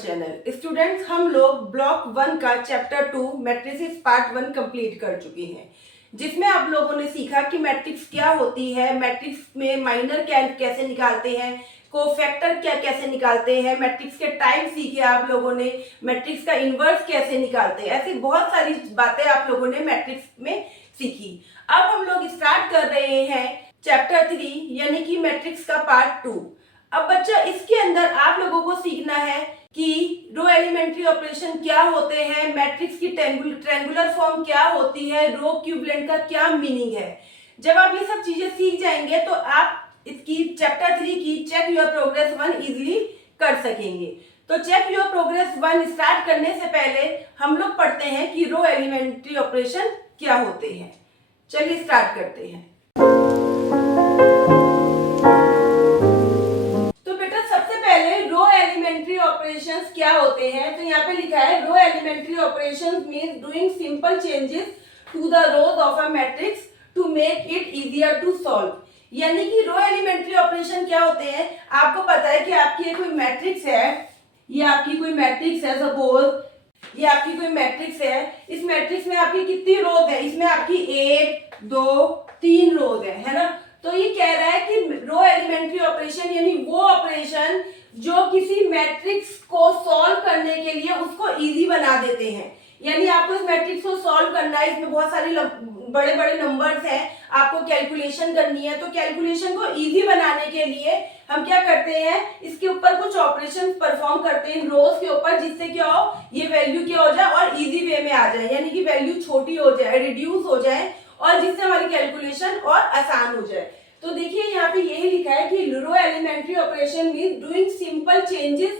Channel. Students, हम लोग block 1 का चैप्टर 2 मैट्रिसेस पार्ट 1 कंप्लीट कर चुके हैं, जिसमें आप लोगों ने सीखा कि मैट्रिक्स क्या होती है, मैट्रिक्स में माइनर कैसे निकालते हैं, कोफैक्टर क्या कैसे निकालते हैं, मैट्रिक्स के टाइप सीखे आप लोगों ने, मैट्रिक्स का इनवर्स कैसे निकालते हैं। ऐसी बहुत सारी बातें आप लोगों ने मैट्रिक्स में सीखी। अब हम लोग स्टार्ट कर रहे हैं चैप्टर 3 यानी कि मैट्रिक्स का पार्ट 2। अब बच्चा, इसके अंदर आप लोगों को सीखना है कि रो एलिमेंट्री ऑपरेशन क्या होते हैं, मैट्रिक्स की ट्रायंगुलर फॉर्म क्या होती है, रो इक्विवेलेंट का क्या मीनिंग है। जब आप ये सब चीजें सीख जाएंगे तो आप इसकी चैप्टर 3 की चेक योर प्रोग्रेस 1 इजीली कर सकेंगे। तो चेक योर प्रोग्रेस 1 स्टार्ट करने से पहले हम लोग पढ़ते हैं कि रो एलिमेंट्री ऑपरेशन क्या होते हैं। चलिए स्टार्ट करते हैं। ऑपरेशंस क्या होते हैं, तो यहाँ पे लिखा है row elementary operations means doing simple changes to the rows of a matrix to make it easier to solve. यानी कि रो एलिमेंट्री ऑपरेशन क्या होते हैं, आपको पता है कि आपकी कोई मैट्रिक्स है, ये आपकी कोई मैट्रिक्स है, सपोज ये आपकी कोई मैट्रिक्स है। इस मैट्रिक्स में आपकी कितनी रोज है, इसमें आपकी 1 2 3 रोज है ना। तो ये कह रहा है कि रो एलिमेंट्री ऑपरेशन यानी वो ऑपरेशन जो किसी मैट्रिक्स को सॉल्व करने के लिए उसको इजी बना देते हैं। यानी आपको इस मैट्रिक्स को सॉल्व करना है, इसमें बहुत सारे बड़े बड़े नंबर्स हैं, आपको कैलकुलेशन करनी है। तो कैलकुलेशन को इजी बनाने के लिए हम क्या करते हैं, इसके ऊपर कुछ ऑपरेशन परफॉर्म करते हैं रोज के ऊपर, जिससे क्या हो, ये वैल्यू क्या हो जाए और इजी वे में आ जाए, यानी कि वैल्यू छोटी हो जाए, रिड्यूस हो जाए, और जिससे हमारी कैलकुलेशन और आसान हो जाए। तो देखिए यहाँ पे यही लिखा है कि row elementary operation means doing simple changes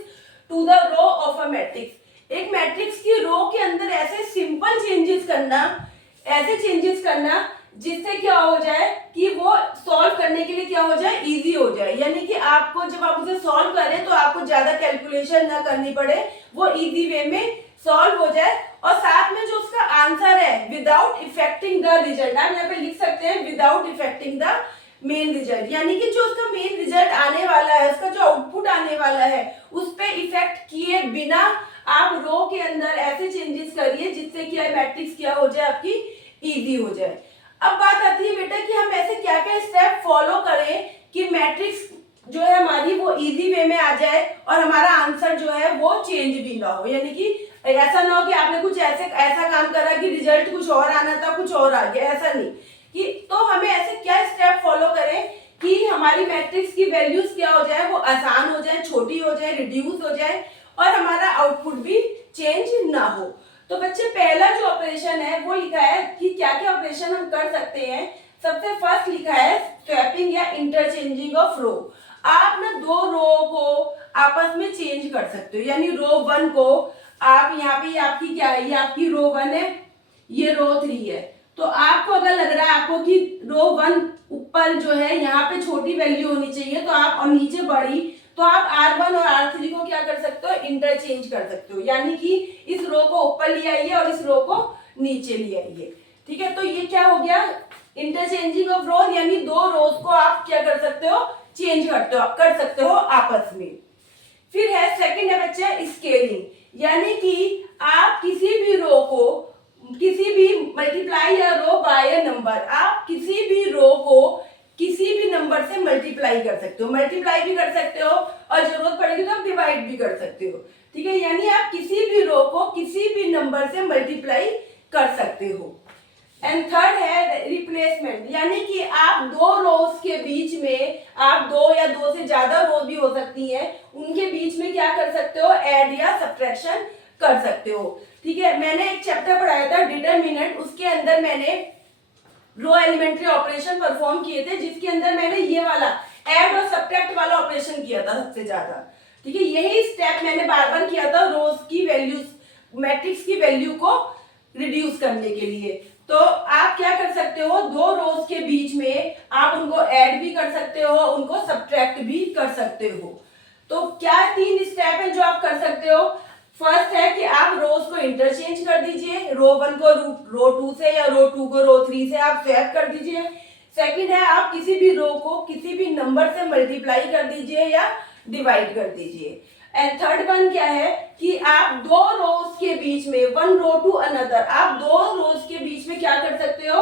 to the row of a matrix. एक मैट्रिक्स की रो के अंदर ऐसे सिंपल चेंजेस करना, ऐसे चेंजेस करना जिससे क्या हो जाए कि वो सॉल्व करने के लिए क्या हो जाए, इजी हो जाए। यानी कि आपको जब आप उसे सॉल्व करें तो आपको ज्यादा कैलकुलेशन ना करनी पड़े, वो इजी वे में सॉल्व हो जाए, और साथ में जो उसका आंसर है विदाउट इफेक्टिंग द रिजल्ट, आप यहाँ पे लिख सकते हैं without affecting the main result. यानी कि जो उसका मेन रिजल्ट आने वाला है, उसका जो आउटपुट आने वाला है, उस पे इफेक्ट किए बिना आप रो के अंदर ऐसे चेंजेस करिए जिससे कि मैट्रिक्स क्या हो जाए, आपकी इजी हो जाए। अब बात आती है बेटा कि हम ऐसे क्या क्या स्टेप फॉलो करें कि मैट्रिक्स जो है हमारी वो इजी वे में आ जाए और हमारा आंसर जो है वो चेंज भी ना हो। यानी कि ऐसा ना हो कि आपने कुछ ऐसा काम करा कि रिजल्ट कुछ और आना था, कुछ और आ गया, ऐसा नहीं। कि तो हमें ऐसे क्या स्टेप फॉलो करें कि हमारी मैट्रिक्स की वैल्यूज क्या हो जाए, वो आसान हो जाए, छोटी हो जाए, रिड्यूस हो जाए, और हमारा आउटपुट भी चेंज ना हो। तो बच्चे, पहला जो ऑपरेशन है वो लिखा है कि क्या क्या ऑपरेशन हम कर सकते हैं। सबसे फर्स्ट लिखा है स्वैपिंग या इंटरचेंजिंग ऑफ रो। आप ना दो रो को आपस में चेंज कर सकते हो। यानी रो 1 को आप यहाँ पे, आपकी क्या है, ये आपकी रो 1 है, ये रो 3 है। तो आपको अगर लग रहा है आपको कि रो 1 ऊपर जो है यहाँ पे छोटी वैल्यू होनी चाहिए, तो आप, और नीचे बड़ी, तो आप R1 और R3 को क्या कर सकते हो, इंटरचेंज कर सकते हो। यानी कि इस रो को ऊपर ले आइए और इस रो को नीचे ले आइए। ठीक है, तो ये क्या हो गया, इंटरचेंजिंग ऑफ रो, यानी दो रोज को आप क्या कर सकते हो, चेंज कर सकते हो आपस में। फिर है सेकंड है बच्चा स्केलिंग, यानी कि आप किसी भी रो को, किसी भी मल्टीप्लाई या रो बाय अ नंबर, आप किसी भी रो को किसी भी नंबर से मल्टीप्लाई कर सकते हो। मल्टीप्लाई भी कर सकते हो और जरूरत पड़ेगी तो आप डिवाइड भी कर सकते हो। ठीक है, यानी आप किसी भी रो को किसी भी नंबर से मल्टीप्लाई कर सकते हो। एंड थर्ड है रिप्लेसमेंट, यानी कि आप दो रोज के बीच में, आप दो या दो से ज्यादा रोज भी हो सकती हैं, उनके बीच में क्या कर सकते हो, ऐड या सब्ट्रैक्शन कर सकते हो। ठीक है, मैंने एक चैप्टर पढ़ाया था डिटरमिनेंट, उसके अंदर मैंने रो एलिमेंट्री ऑपरेशन परफॉर्म किए थे, जिसके अंदर मैंने ये वाला ऐड और सब्ट्रैक्ट वाला ऑपरेशन किया था सबसे ज्यादा। ठीक है, यही स्टेप मैंने बार बार किया था रोज की वैल्यूज, मैट्रिक्स की वैल्यू को रिड्यूस करने के लिए। तो आप क्या कर सकते हो, दो रोज के बीच में आप उनको ऐड भी कर सकते हो, उनको सब्ट्रैक्ट भी कर सकते हो। तो क्या 3 स्टेप है जो आप कर सकते हो। फर्स्ट है कि आप रोज को इंटरचेंज कर दीजिए, रो 1 को रो 2 से या रो 2 को रो 3 से आप स्वैप कर दीजिए। सेकंड है आप किसी भी रो को किसी भी नंबर से मल्टीप्लाई कर दीजिए या डिवाइड कर दीजिए। एंड थर्ड वन क्या है कि आप दो रोज के बीच में, वन रो टू अनदर, आप दो रोज के बीच में क्या कर सकते हो,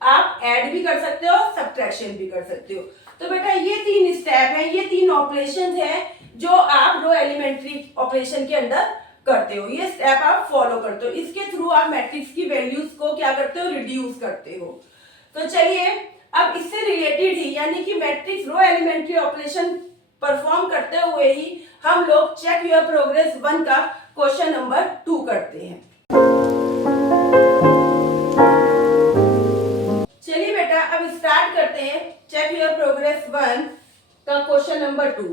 आप ऐड भी कर सकते हो, सब्ट्रैक्शन भी कर सकते हो। तो बेटा ये तीन स्टेप है, ये तीन ऑपरेशन है जो आप रो एलिमेंट्री ऑपरेशन के अंदर करते हो, ये स्टेप आप फॉलो करते हो। इसके थ्रू आप मैट्रिक्स की वैल्यूज को क्या करते हो, रिड्यूस करते हो। तो चलिए अब इससे रिलेटेड ही, यानी कि मैट्रिक्स रो एलिमेंट्री ऑपरेशन परफॉर्म करते हुए ही हम लोग चेक योर प्रोग्रेस 1 का क्वेश्चन नंबर 2 करते हैं। चलिए बेटा अब स्टार्ट करते हैं चेक योर प्रोग्रेस 1 का क्वेश्चन नंबर 2।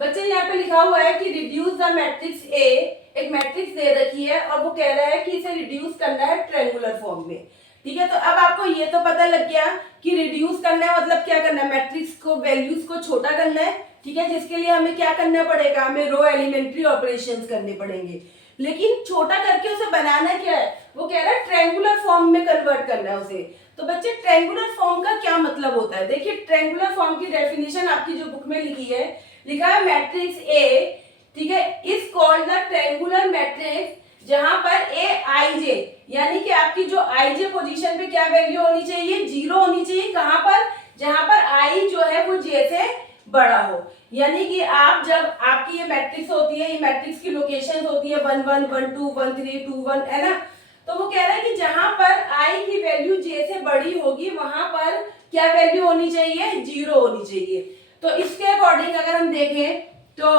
बच्चे यहाँ पे लिखा हुआ है कि रिड्यूस द मैट्रिक्स ए, एक मैट्रिक्स दे रखी है और वो कह रहा है कि इसे रिड्यूस करना है ट्रायंगुलर फॉर्म में। ठीक है, तो अब आपको ये तो पता लग गया कि रिड्यूस करना है मतलब क्या करना है, मैट्रिक्स को वैल्यूज को छोटा करना है। ठीक है, जिसके लिए हमें क्या करना पड़ेगा, हमें रो एलिमेंट्री ऑपरेशंस करने पड़ेंगे। लेकिन छोटा करके उसे बनाना क्या है, वो कह रहा है ट्रायंगुलर फॉर्म में कन्वर्ट करना है उसे। तो बच्चे ट्रायंगुलर फॉर्म का क्या मतलब होता है, देखिए ट्रायंगुलर फॉर्म की डेफिनेशन आपकी जो बुक में लिखी है, लिखा है मैट्रिक्स ए, ठीक है, is called the triangular matrix जहां पर ए आई जे, यानी कि आपकी जो आई जे पोजीशन पे क्या वैल्यू होनी चाहिए, 0 होनी चाहिए। कहां पर, जहां पर आई जो है वो जे से बड़ा हो। यानी कि आप जब आपकी ये मैट्रिक्स होती है, ये मैट्रिक्स की लोकेशन होती है 1 1 1 2 1 3 2 1, है ना। तो वो कह रहा है कि जहां पर आई की वैल्यू जे से बड़ी होगी वहां पर क्या वैल्यू होनी चाहिए, 0 होनी चाहिए। तो इसके अकॉर्डिंग अगर हम देखें तो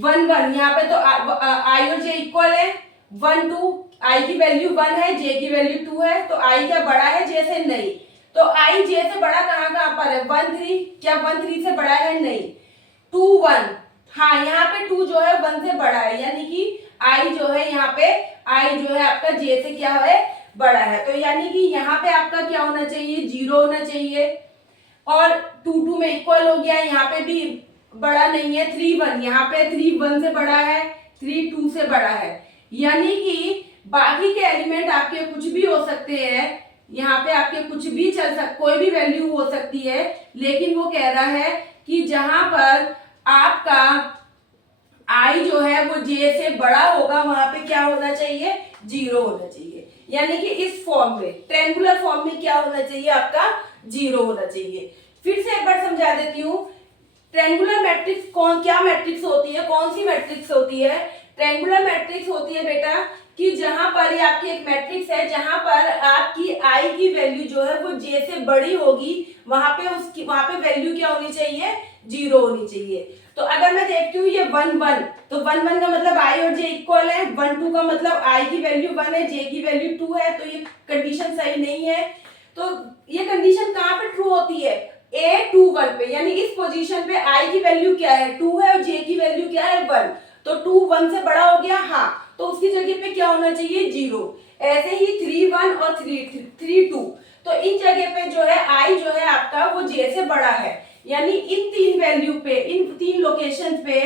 1 1 यहाँ पे तो आई और जे इक्वल है, 1 2 आई की वैल्यू 1 है, जे की वैल्यू 2 है, तो आई क्या बड़ा है जे से, नहीं। तो आई जे से बड़ा कहाँ पर है, 1 3, क्या 1 3 से बड़ा है, नहीं। 2 1, हाँ यहाँ पे 2 जो है 1 से बड़ा है, यानी कि आई जो है यहाँ पे, आई जो है आपका जे से क्या है, बड़ा है। तो यानी कि यहाँ पे आपका क्या होना चाहिए, 0 होना चाहिए। और 2 2 में इक्वल हो गया, यहाँ पे भी बड़ा नहीं है। 3 1, यहाँ पे 3 1 से बड़ा है, 3 2 से बड़ा है। यानी कि बाकी के एलिमेंट आपके कुछ भी हो सकते हैं, यहाँ पे आपके कुछ भी कोई भी वैल्यू हो सकती है, लेकिन वो कह रहा है कि जहां पर आपका आई जो है वो जे से बड़ा होगा वहां पे क्या होना चाहिए, 0 होना चाहिए। यानी कि इस फॉर्म में, ट्रायंगुलर फॉर्म में क्या होना चाहिए, आपका 0 होना चाहिए। फिर से एक बार समझा देती हूँ, ट्रायंगुलर मैट्रिक्स क्या मैट्रिक्स होती है, कौन सी मैट्रिक्स होती है। ट्रायंगुलर मैट्रिक्स होती है बेटा कि जहां पर ये आपकी एक मैट्रिक्स है, जहां पर आपकी आई की वैल्यू जो है वो जे से बड़ी होगी, वहां पे वैल्यू क्या होनी चाहिए, 0 होनी चाहिए। तो अगर मैं देखती हूँ ये 1 1, तो 1 1 का मतलब आई और जे इक्वल है, 1 2 का मतलब आई की वैल्यू 1 है, जे की वैल्यू 2 है, तो ये कंडीशन सही नहीं है। तो ये कंडीशन कहाँ पे ट्रू होती है, ए 2 1 पे, यानी इस पोजीशन पे आई की वैल्यू क्या है, 2 है, और जे की वैल्यू क्या है, 1। तो 2 1 से बड़ा हो गया, हाँ, तो उसकी जगह पे क्या होना चाहिए, 0। ऐसे ही 3 1 और 3 2, तो इन जगह पे जो है आई जो है आपका वो जे से बड़ा है। यानी इन तीन वैल्यू पे, इन तीन लोकेशन पे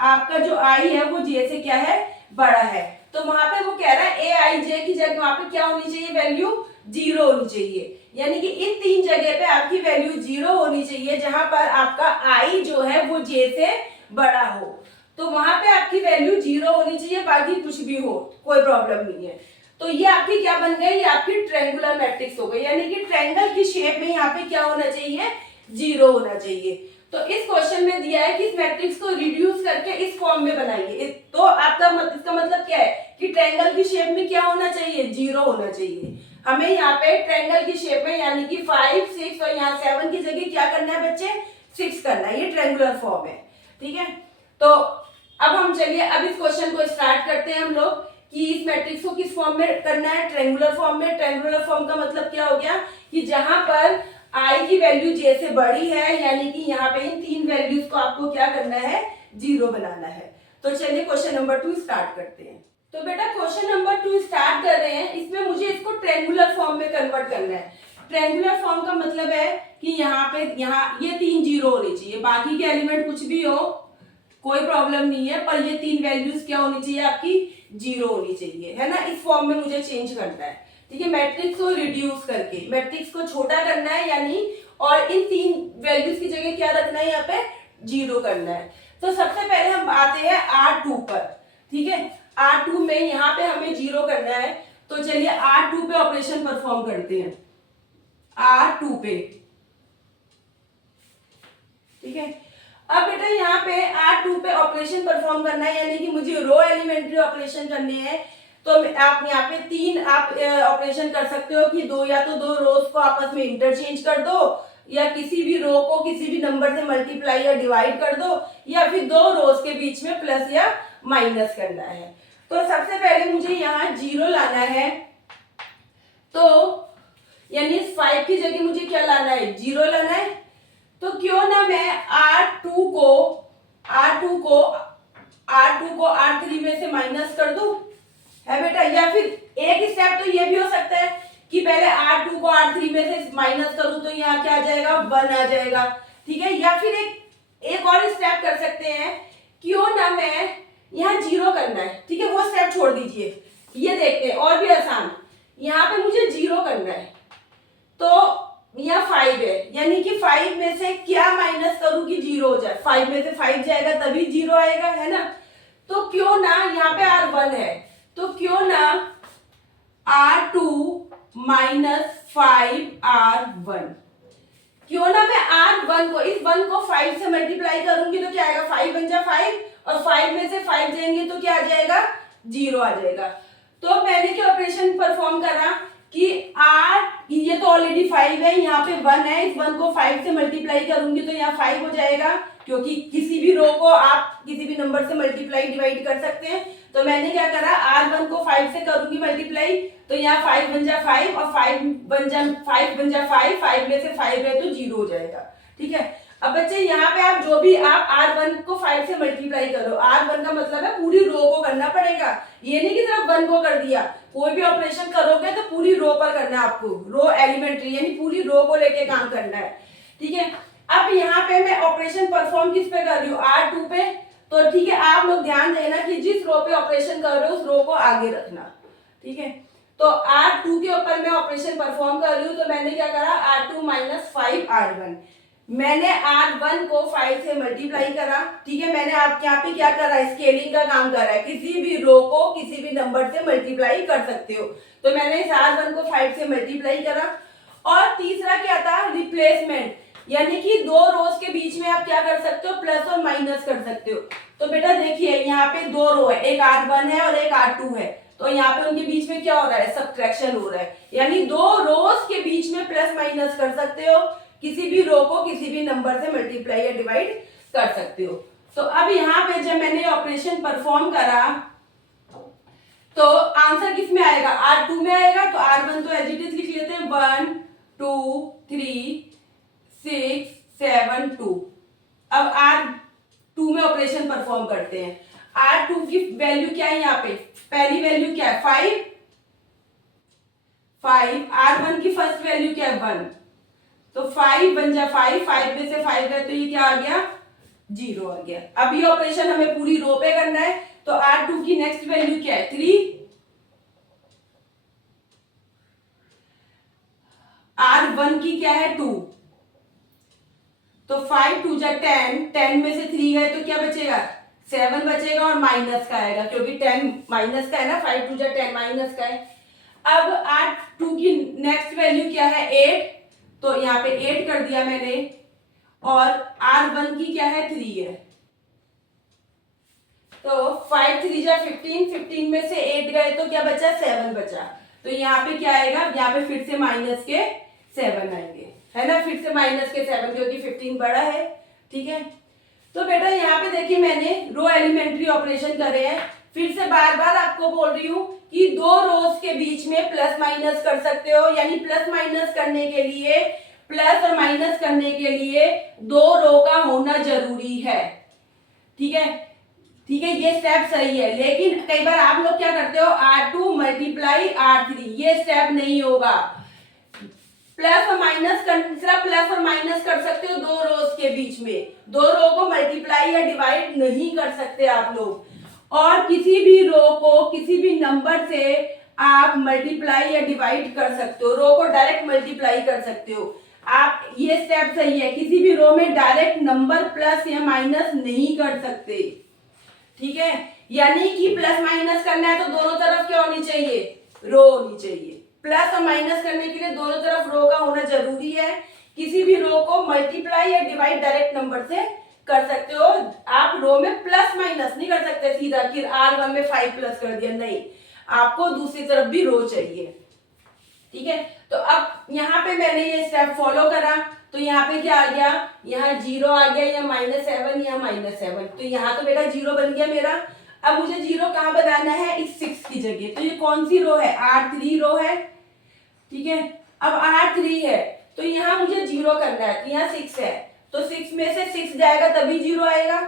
आपका जो आई है वो जे से क्या है, बड़ा है। तो वहां पे वो कह रहा है ए आई जे की जगह वहां पे क्या होनी चाहिए, वैल्यू 0 होनी चाहिए। यानी कि इन तीन जगह पे आपकी वैल्यू 0 होनी चाहिए, जहां पर आपका आई जो है वो जे से बड़ा हो। तो वहां पे आपकी वैल्यू 0 होनी चाहिए, बाकी कुछ भी हो कोई प्रॉब्लम नहीं है। तो ये आपकी क्या बन गई, ये आपकी ट्रायंगुलर मैट्रिक्स हो गई। यानी कि ट्रायंगल की शेप में यहाँ पे क्या होना चाहिए, 0 होना चाहिए। तो इस क्वेश्चन में दिया है कि इस मैट्रिक्स को रिड्यूस करके इस फॉर्म में बनाइए। तो आपका इसका मतलब क्या है कि ट्रायंगल की शेप में क्या होना चाहिए, 0 होना चाहिए। हमें यहाँ पे ट्रायंगल की शेप में, यानी कि 5 6 और यहाँ 7 की जगह क्या करना है बच्चे, 6 करना है। ये ट्रायंगुलर फॉर्म है, ठीक है। तो अब हम चलिए अब इस क्वेश्चन को स्टार्ट करते हैं हम लोग कि इस मैट्रिक्स को किस फॉर्म में करना है, ट्रायंगुलर फॉर्म में। ट्रायंगुलर फॉर्म का मतलब क्या हो गया कि जहां पर आई की वैल्यू जे से बड़ी है, यानी कि यहाँ पे इन तीन वैल्यूज को आपको क्या करना है, 0 बनाना है। तो चलिए क्वेश्चन नंबर 2 स्टार्ट करते हैं। तो बेटा क्वेश्चन नंबर 2 स्टार्ट कर रहे हैं, इसमें मुझे इसको ट्रायंगुलर फॉर्म में कन्वर्ट करना है। ट्रायंगुलर फॉर्म का मतलब है कि यहाँ पे ये 3 0 होनी चाहिए, बाकी के एलिमेंट कुछ भी हो कोई प्रॉब्लम नहीं है, पर ये तीन वैल्यूज क्या होनी चाहिए, आपकी 0 होनी चाहिए, है ना। इस फॉर्म में मुझे चेंज करना है, ठीक है। मैट्रिक्स को रिड्यूस करके मैट्रिक्स को छोटा करना है, यानी और इन तीन वैल्यूज की जगह क्या रखना है, यहाँ पे 0 करना है। तो सबसे पहले हम आते हैं R2 पर, ठीक है। R2 में यहाँ पे हमें 0 करना है, तो चलिए R2 पे ऑपरेशन परफॉर्म करते हैं, R2 पे, ठीक है। अब बेटा यहाँ पे R2 पे ऑपरेशन परफॉर्म करना है, यानी कि मुझे रो एलिमेंट्री ऑपरेशन करने हैं। तो आप यहाँ पे 3 आप ऑपरेशन कर सकते हो कि या तो दो रोज को आपस में इंटरचेंज कर दो, या किसी भी रो को किसी भी नंबर से मल्टीप्लाई या डिवाइड कर दो, या फिर दो रोज के बीच में प्लस या माइनस करना है। तो सबसे पहले मुझे यहाँ 0 लाना है, तो यानी 5 की जगह मुझे क्या लाना है, 0 लाना है। तो क्यों ना मैं R2 को R3 में से माइनस कर दूं, है बेटा। या फिर एक स्टेप तो ये भी हो सकता है कि पहले R2 को R3 में से माइनस करूं, तो यहाँ क्या आ जाएगा, 1 आ जाएगा, ठीक है। या फिर एक और स्टेप कर सकते हैं, क्यों ना मैं यहाँ 0 करना है, ठीक है, वो स्टेप छोड़ दीजिए, ये देखते हैं और भी आसान। यहाँ पे मुझे 0 करना है, तो यहाँ 5 है, यानी कि 5 में से क्या माइनस करूं कि 0 हो जाए, 5 में से 5 जाएगा तभी 0 आएगा, है ना। तो क्यों ना यहाँ पे R1 है, तो क्यों ना R2 माइनस 5R1, क्यों ना मैं R1 को, इस 1 को 5 से मल्टीप्लाई करूंगी तो क्या आएगा, 5 बन जा 5, और 5 में से 5 जाएंगे तो क्या आ जाएगा, 0 आ जाएगा। तो मैंने क्या ऑपरेशन परफॉर्म करा कि ये तो ऑलरेडी 5 है, यहाँ पे 1 है, इस 1 को 5 से मल्टीप्लाई करूंगी तो यहाँ 5 हो जाएगा, क्योंकि किसी भी रो को आप किसी भी नंबर से मल्टीप्लाई डिवाइड कर सकते हैं। तो मैंने क्या करा, R1 को 5 से करूंगी मल्टीप्लाई, तो यहाँ 5 बन जा 5, और 5 बन जा 5 में से 5 है तो 0 हो जाएगा, ठीक है। अब बच्चे यहाँ पे आप जो भी आप R1 को 5 से मल्टीप्लाई करो, R1 का मतलब है पूरी रो को करना पड़ेगा, ये नहीं कि सिर्फ 1 को कर दिया। कोई भी ऑपरेशन करोगे तो पूरी रो पर करना है आपको, रो एलिमेंट्री यानी पूरी रो को लेके काम करना है, ठीक है। अब यहाँ पे मैं ऑपरेशन परफॉर्म किस पे कर रही हूँ, R2 पे। तो ठीक है, आप लोग ध्यान देना कि जिस रो पे ऑपरेशन कर रहे हो उस रो को आगे रखना, ठीक है। तो R2 के ऊपर मैं ऑपरेशन परफॉर्म कर रही हूँ, तो मैंने क्या करा, R2 माइनस 5R1, मैंने R1 को 5 से मल्टीप्लाई करा, ठीक है। मैंने आप यहाँ पे क्या करा, स्केलिंग का काम करा है, किसी भी रो को किसी भी नंबर से मल्टीप्लाई कर सकते हो। तो मैंने इस R1 को 5 से मल्टीप्लाई करा। और तीसरा क्या था, रिप्लेसमेंट, यानी कि दो रोज के बीच में आप क्या कर सकते हो, प्लस और माइनस कर सकते हो। तो बेटा देखिए यहाँ पे दो रो है, एक R1 है और एक R2 है, तो यहाँ पे उनके बीच में क्या हो रहा है, सब्ट्रैक्शन हो रहा है, यानी दो रोज के बीच में प्लस माइनस कर सकते हो, किसी भी रो को किसी भी नंबर से मल्टीप्लाई या डिवाइड कर सकते हो। तो अब यहाँ पे जब मैंने ऑपरेशन परफॉर्म करा तो आंसर किस में आएगा, R2 में आएगा। तो R1 तो एज इट इज लिख लेते हैं, 1 2 3 6 7 2। अब R2 में ऑपरेशन परफॉर्म करते हैं। R2 की वैल्यू क्या है, यहाँ पे पहली वैल्यू क्या है, 5। R1 की फर्स्ट वैल्यू क्या है, 1। तो 5 बन जा 5, 5 में से 5 है तो ये क्या आ गया, 0 आ गया। अब ये ऑपरेशन हमें पूरी रो पे करना है, तो R2 की नेक्स्ट वैल्यू क्या है, 3। R1 की क्या है, 2। तो 5 2 जा 10, 10 में से 3 है तो क्या बचेगा, 7 बचेगा, और माइनस का आएगा क्योंकि 10 माइनस का है ना, 5 2 जा 10 माइनस का है। अब R2 की नेक्स्ट वैल्यू क्या है, 8, तो यहाँ पे 8 कर दिया मैंने, और R1 की क्या है, 3 है। तो 5 3 जा 15, 15 में से 8 गए तो क्या बचा, 7 बचा। तो यहाँ पे क्या आएगा, यहाँ पे फिर से माइनस के 7 आएंगे, है ना, फिर से माइनस के 7 क्योंकि 15 बड़ा है, ठीक है। तो बेटा यहाँ पे देखिए मैंने रो एलिमेंट्री ऑपरेशन करे हैं। फिर से बार बार आपको बोल रही हूँ कि दो रोज के बीच में प्लस माइनस कर सकते हो, यानी प्लस माइनस करने के लिए, प्लस और माइनस करने के लिए दो रो का होना जरूरी है, ठीक है, ठीक है, ये स्टेप सही है। लेकिन कई बार आप लोग क्या करते हो, R2 मल्टीप्लाई R3, ये स्टेप नहीं होगा। प्लस और माइनस सिर्फ प्लस और माइनस कर सकते हो दो रोज के बीच में, दो रो को मल्टीप्लाई या डिवाइड नहीं कर सकते आप लोग। और किसी भी रो को किसी भी नंबर से आप मल्टीप्लाई या डिवाइड कर सकते हो, रो को डायरेक्ट मल्टीप्लाई कर सकते हो। आप ये स्टेप सही है, किसी भी रो में डायरेक्ट नंबर प्लस या माइनस नहीं कर सकते, ठीक है। यानी कि प्लस माइनस करना है तो दोनों तरफ क्या होनी चाहिए, रो होनी चाहिए। प्लस और माइनस करने के लिए दोनों तरफ रो का होना जरूरी है। किसी भी रो को मल्टीप्लाई या डिवाइड डायरेक्ट नंबर से कर सकते हो, आप रो में प्लस माइनस नहीं कर सकते सीधा कि R1 में 5 प्लस कर दिया, नहीं, आपको दूसरी तरफ भी रो चाहिए, ठीक है। तो अब यहाँ पे मैंने ये स्टेप फॉलो करा तो यहाँ पे क्या आ गया, यहाँ 0 आ गया, या -7 या -7, तो यहाँ तो बेटा 0 बन गया मेरा। अब मुझे 0 कहाँ बनाना है, इस 6 की जगह, तो ये कौन सी रो है, R3 रो है, ठीक है। अब R3 है तो यहाँ मुझे 0 करना है, तो यहाँ 6 है, तो 6 में से 6 जाएगा तभी 0 आएगा।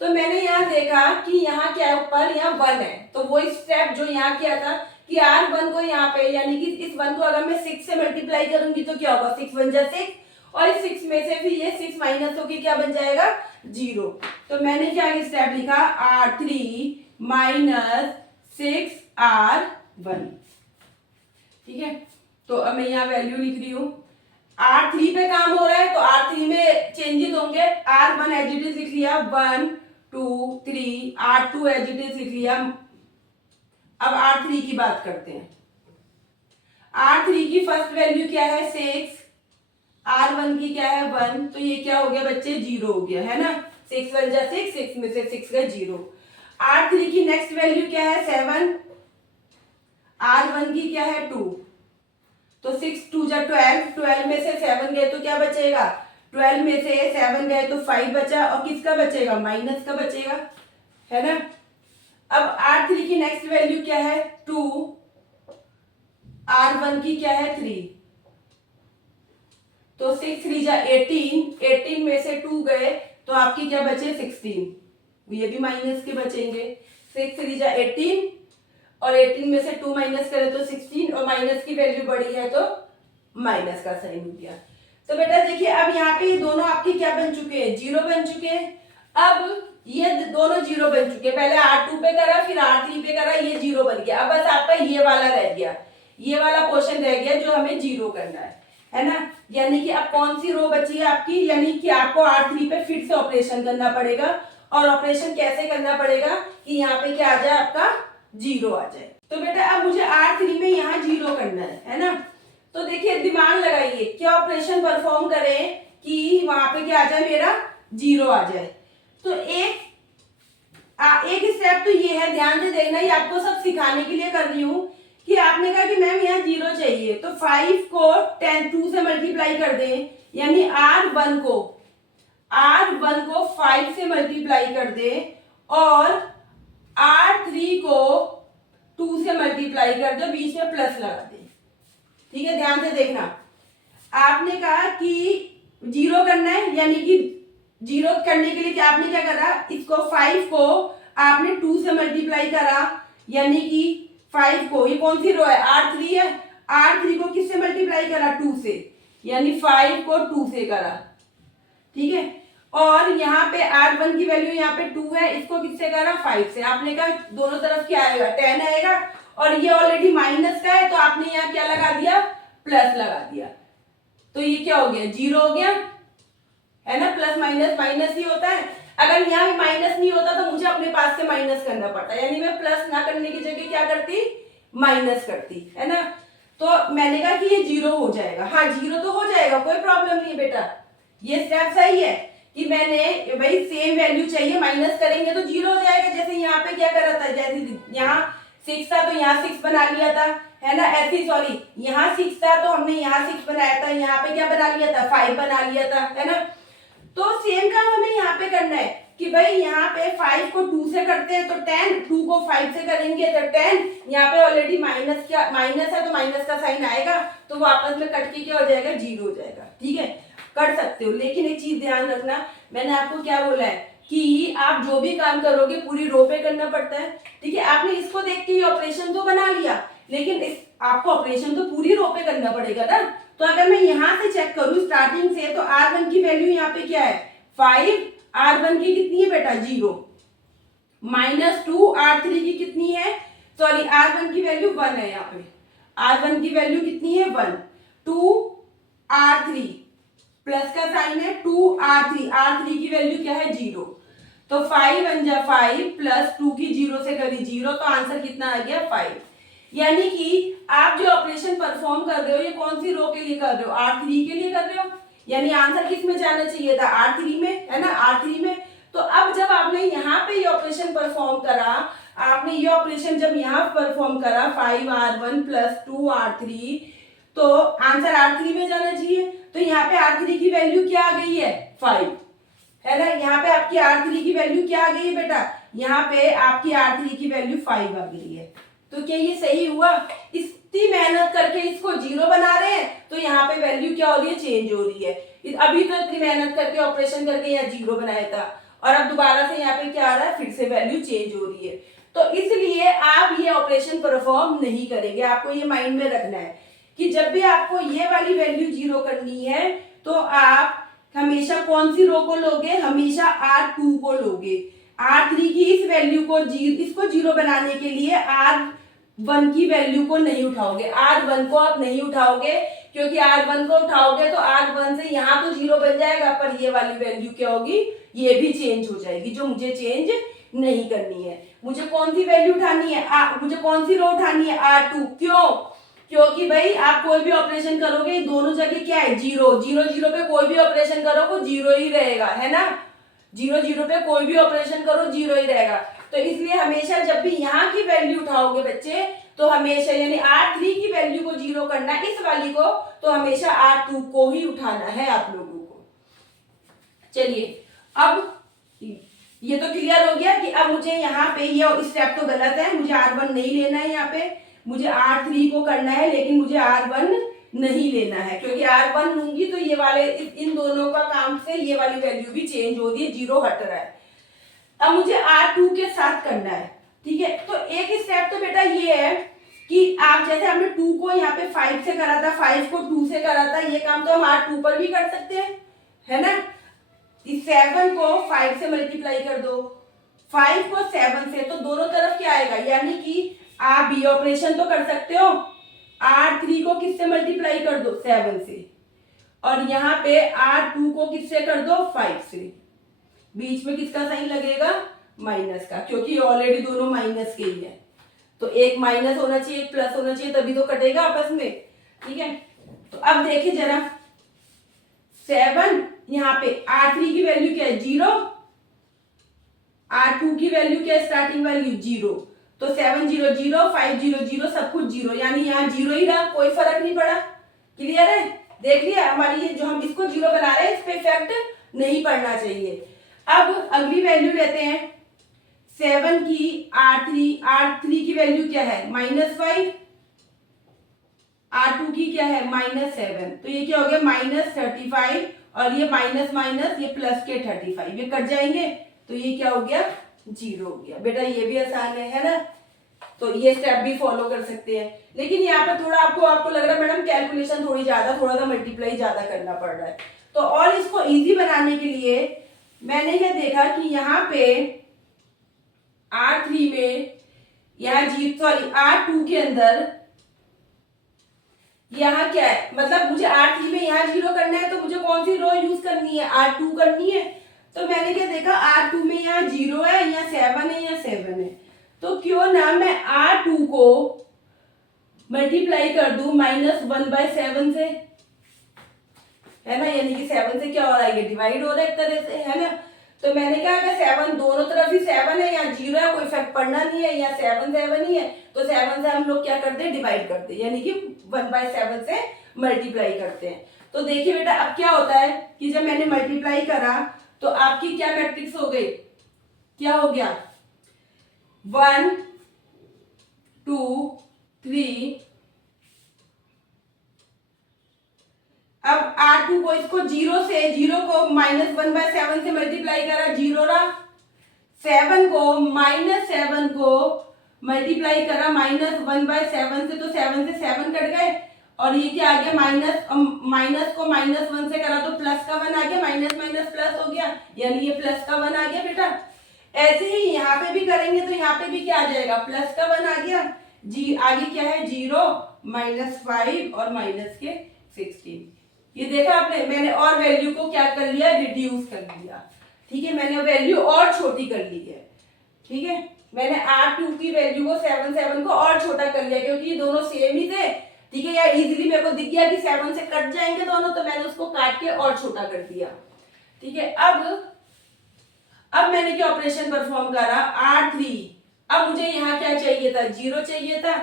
तो मैंने यहाँ देखा कि यहाँ क्या है, ऊपर यहाँ 1 है, तो वो स्टेप जो यहाँ किया था कि R1 को यहाँ पे, यानी कि इस 1 को अगर मैं 6 से मल्टीप्लाई करूंगी तो क्या होगा, 6 बन जाए 6, और इस 6 में से फिर ये 6 माइनस होके क्या बन जाएगा, 0। तो मैंने क्या स्टेप लिखा, R3 माइनस 6R1, ठीक है। तो अब मैं यहाँ वैल्यू लिख रही हूँ, R3 पे काम हो रहा है तो R3 में चेंजेस होंगे, R1 एज इट इज लिख लिया, 1 2 3, R2 एज इट इज लिख लिया। अब R3 की बात करते हैं, R3 की फर्स्ट वैल्यू क्या है, 6, R1 की क्या है, 1, तो ये क्या हो गया बच्चे, 0 हो गया, है ना, 6 बन जा 6, 6 में से 6 गए 0। R3 की नेक्स्ट वैल्यू क्या है, 7, R1 की क्या है, 2, तो 6 2 जा 12, 12 में से 7 गए तो क्या बचेगा, 12 में से 7 गए तो 5 बचा, और किसका बचेगा, माइनस का बचेगा, है ना। अब R3 की नेक्स्ट वैल्यू क्या है, 2, R1 की क्या है, 3, तो 6 3 जा 18, 18 में से 2 गए तो आपकी क्या बचे, 16, ये भी माइनस के बचेंगे, 6 3 जा 18, और 18 में से 2 माइनस करें तो 16, और माइनस की वैल्यू बड़ी है तो माइनस का साइन हो गया। तो बेटा देखिए अब यहाँ पे ये दोनों आपके क्या बन चुके हैं, 0 बन चुके हैं। अब ये दोनों 0 बन चुके हैं, पहले R2 पे करा फिर R3 पे करा, ये 0 बन गया। अब बस आपका ये वाला रह गया, ये वाला पोर्शन रह गया जो हमें 0 करना है ना। यानी कि अब कौन सी रो बची है आपकी, यानी कि आपको R3 पे फिर से ऑपरेशन करना पड़ेगा, और ऑपरेशन कैसे करना पड़ेगा कि यहाँ पे क्या आ जाए, आपका 0 आ जाए। तो बेटा अब मुझे R3 में यहाँ 0 करना है ना। तो देखिए दिमाग लगाइए, क्या ऑपरेशन परफॉर्म करें कि वहां पे क्या आ जाए, मेरा 0 आ जाए। तो एक स्टेप तो ये है, ध्यान से देखना, ये आपको सब सिखाने के लिए कर रही हूँ कि आपने कहा कि मैम यहाँ 0 चाहिए, तो 5 को 2 से मल्टीप्लाई कर दें, यानी R1 को 5 से मल्टीप्लाई कर दें, और R3 को 2 से मल्टीप्लाई कर दो, बीच में प्लस लगा दे, ठीक है। ध्यान से देखना, आपने कहा कि 0 करना है, यानी कि 0 करने के लिए क्या आपने क्या करा, इसको 5 को आपने 2 से मल्टीप्लाई करा, यानी कि 5 को, ये कौन सी रो है, R3 है, R3 को किससे मल्टीप्लाई करा, 2 से, यानी 5 को 2 से करा, ठीक है। और यहाँ पे R1 की वैल्यू यहाँ पे 2 है, इसको किससे करा, 5 से। आपने कहा दोनों तरफ क्या आएगा, 10 आएगा, और ये ऑलरेडी माइनस का है तो आपने यहाँ क्या लगा दिया, प्लस लगा दिया, तो ये क्या हो गया, 0 हो गया, है ना। प्लस माइनस माइनस ही होता है, अगर यहाँ माइनस नहीं होता तो मुझे अपने पास से माइनस करना पड़ता, यानी मैं प्लस ना करने की जगह क्या करती, माइनस करती, है ना। तो मैंने कहा कि ये 0 हो जाएगा, हाँ 0 तो हो जाएगा, कोई प्रॉब्लम नहीं बेटा, ये स्टेप सही है कि मैंने भाई सेम वैल्यू चाहिए, माइनस करेंगे तो 0 हो जाएगा। जैसे यहाँ पे क्या करा था, जैसे यहाँ 6 था तो यहाँ 6 बना लिया था, है ना, ऐसे सॉरी यहाँ 6 था तो हमने यहाँ 6 बनाया था, यहाँ पे क्या बना लिया था, 5 बना लिया था, है ना। तो सेम काम हमें यहाँ पे करना है कि भाई यहाँ पे 5 को 2 से करते हैं तो 10, 2 को 5 से करेंगे तो 10, यहाँ पे ऑलरेडी माइनस है तो माइनस का साइन आएगा, तो वो आपस में कट के क्या हो जाएगा, 0 हो जाएगा, ठीक है, कर सकते हो। लेकिन एक चीज ध्यान रखना, मैंने आपको क्या बोला है कि आप जो भी काम करोगे पूरी रो पे करना पड़ता है, ठीक है। आपने इसको देख के ऑपरेशन तो बना लिया, लेकिन आपको ऑपरेशन तो पूरी रो पे करना पड़ेगा ना। तो अगर मैं यहाँ से चेक करूँ स्टार्टिंग से, तो R1 की वैल्यू यहाँ पे क्या है, 5, R1 की कितनी है बेटा, 0, -2 R3 की कितनी है, सॉरी R1 की वैल्यू 1 है, यहाँ पे R1 की वैल्यू कितनी है, 1, 2 R3 प्लस का साइन है, 2r3, r3 की वैल्यू क्या है 0, तो 5 1 जा 5 प्लस 2 की 0 से करी 0, तो आंसर कितना आ गया 5। यानी कि आप जो ऑपरेशन परफॉर्म कर रहे हो ये कौन सी रो के लिए कर रहे हो, r3 के लिए कर रहे हो, यानी आंसर किस में जाना चाहिए था r3 में, है ना, r3 में। तो अब जब आपने यहाँ पे ये ऑपरेशन परफॉर्म करा, आपने ये ऑपरेशन जब यहाँ परफॉर्म करा 5r1 प्लस 2r3, तो आंसर r3 में जाना चाहिए। तो यहाँ पे r3 की वैल्यू क्या आ गई है 5, है ना, यहाँ पे आपकी r3 की वैल्यू क्या आ गई है बेटा, यहाँ पे आपकी r3 की वैल्यू 5 आ गई है। तो क्या ये सही हुआ, इतनी मेहनत करके इसको 0 बना रहे हैं तो यहाँ पे वैल्यू क्या हो रही है, चेंज हो रही है। अभी तो इतनी मेहनत करके ऑपरेशन करके यहाँ 0 बनाया था और अब दोबारा से यहाँ पे क्या आ रहा है, फिर से वैल्यू चेंज हो रही है। तो इसलिए आप ये ऑपरेशन परफॉर्म नहीं करेंगे, आपको ये माइंड में रखना है कि जब भी आपको ये वाली वैल्यू 0 करनी है तो आप हमेशा कौन सी रो को लोगे, हमेशा r2 को लोगे। r3 की इस वैल्यू को इसको 0 बनाने के लिए r1 की वैल्यू को नहीं उठाओगे, r1 को आप नहीं उठाओगे, क्योंकि r1 को उठाओगे तो r1 से यहाँ तो 0 बन जाएगा, पर ये वाली वैल्यू क्या होगी, ये भी चेंज हो जाएगी, जो मुझे चेंज नहीं करनी है। मुझे कौन सी वैल्यू उठानी है, मुझे कौन सी रो उठानी है, r2। क्यों, क्योंकि भाई आप कोई भी ऑपरेशन करोगे दोनों जगह क्या है 0, 0 0 पे कोई भी ऑपरेशन करो वो 0 ही रहेगा, है ना, 0 0 पे कोई भी ऑपरेशन करो 0 ही रहेगा। तो इसलिए हमेशा जब भी यहाँ की वैल्यू उठाओगे बच्चे, तो हमेशा यानी r3 की वैल्यू को 0 करना है इस वाली को, तो हमेशा r2 को ही उठाना है आप लोगों को। चलिए अब ये तो क्लियर हो गया कि अब मुझे यहाँ पे ये स्टेप तो गलत है, मुझे r1 नहीं लेना है, यहाँ पे मुझे r3 को करना है, लेकिन मुझे r1 नहीं लेना है, क्योंकि r1 लूंगी तो ये वाले इन दोनों का काम से ये वाली वैल्यू भी चेंज हो रही है, 0 हट रहा है। अब मुझे r2 के साथ करना है, ठीक है। तो एक स्टेप तो बेटा ये है कि आप जैसे हमने 2 को यहाँ पे 5 से करा था, 5 को 2 से करा था, ये काम तो हम r2 पर भी कर सकते हैं, है ना। इस 7 को 5 से मल्टीप्लाई कर दो, 5 को 7 से, तो दोनों तरफ क्या आएगा, यानी कि आप ये ऑपरेशन तो कर सकते हो, r3 को किससे मल्टीप्लाई कर दो 7 से, और यहाँ पे r2 को किससे कर दो 5 से, बीच में किसका साइन लगेगा, माइनस का, क्योंकि ऑलरेडी दोनों माइनस के ही है, तो एक माइनस होना चाहिए एक प्लस होना चाहिए, तभी तो कटेगा आपस में, ठीक है। तो अब देखिए जरा 7, यहाँ पे r3 की वैल्यू क्या है 0, r2 की वैल्यू क्या है स्टार्टिंग वैल्यू 0, तो 7 0 0 5 0 0 सब कुछ 0, यानी यहाँ 0 ही रहा, कोई फर्क नहीं पड़ा। क्लियर है, देख लिया, हमारी ये जो हम इसको 0 बना रहे हैं इस पे इफेक्ट नहीं पड़ना चाहिए। अब अगली वैल्यू लेते हैं 7 की r3 की वैल्यू क्या है -5, r2 की क्या है -7, तो ये क्या हो गया -35, और ये माइनस माइनस ये प्लस के 35, ये कट जाएंगे, तो ये क्या हो गया 0 हो गया। बेटा ये भी आसान है ना, तो ये स्टेप भी फॉलो कर सकते हैं, लेकिन यहाँ पे थोड़ा आपको लग रहा है मैडम कैलकुलेशन थोड़ी ज्यादा, थोड़ा सा मल्टीप्लाई ज्यादा करना पड़ रहा है। तो और इसको इजी बनाने के लिए मैंने क्या देखा कि यहाँ पे r3 में यहाँ r2 के अंदर यहाँ क्या है, मतलब मुझे r3 में यहाँ 0 करना है, तो मुझे कौन सी रो यूज करनी है, r2 करनी है। तो मैंने क्या देखा r2 में यहाँ 0 है, यहाँ 7 है, यहाँ 7 है, तो क्यों ना मैं r2 को मल्टीप्लाई कर दूं -1/7 से, है ना, यानी कि 7 से क्या हो रहा है, ये डिवाइड हो रहा है एक तरह से, है ना। तो मैंने कहा अगर 7 दोनों तरफ ही 7 है, यहाँ 0 है, कोई इफेक्ट पड़ना नहीं है, यहाँ 7 7 ही है, तो 7 से हम लोग क्या करते हैं डिवाइड करते हैं, यानी कि 1/7 से मल्टीप्लाई करते हैं। तो देखिए बेटा अब क्या होता है कि जब मैंने मल्टीप्लाई करा तो आपकी क्या मैट्रिक्स हो गई, क्या हो गया 1 2 3। अब r2 को इसको 0 से 0 को -1/7 से मल्टीप्लाई करा 0 रहा, 7 को -7 को मल्टीप्लाई करा -1/7 से, तो 7 से 7 कट गए, और ये क्या आ गया माइनस को -1 से करा तो प्लस का 1 आ गया, माइनस माइनस प्लस हो गया, यानी ये प्लस का 1 आ गया बेटा। ऐसे ही यहाँ पे भी करेंगे तो यहाँ पे भी क्या आ जाएगा प्लस का 1 आ गया, जी आगे क्या है 0 -5 और -16, ये देखा आपने, मैंने और वैल्यू को क्या कर लिया, रिड्यूस कर लिया। ठीक है, मैंने वैल्यू और छोटी कर ली है। ठीक है, मैंने R2 की वैल्यू को 7 को और छोटा कर लिया, क्योंकि ये दोनों सेम ही थे। ठीक है, या इजीली मेरे को दिख गया कि 7 से कट जाएंगे दोनों, तो मैंने उसको काट के और छोटा कर दिया। ठीक है, अब मैंने क्या ऑपरेशन परफॉर्म करा, R3। अब मुझे यहाँ क्या चाहिए था, 0 चाहिए था।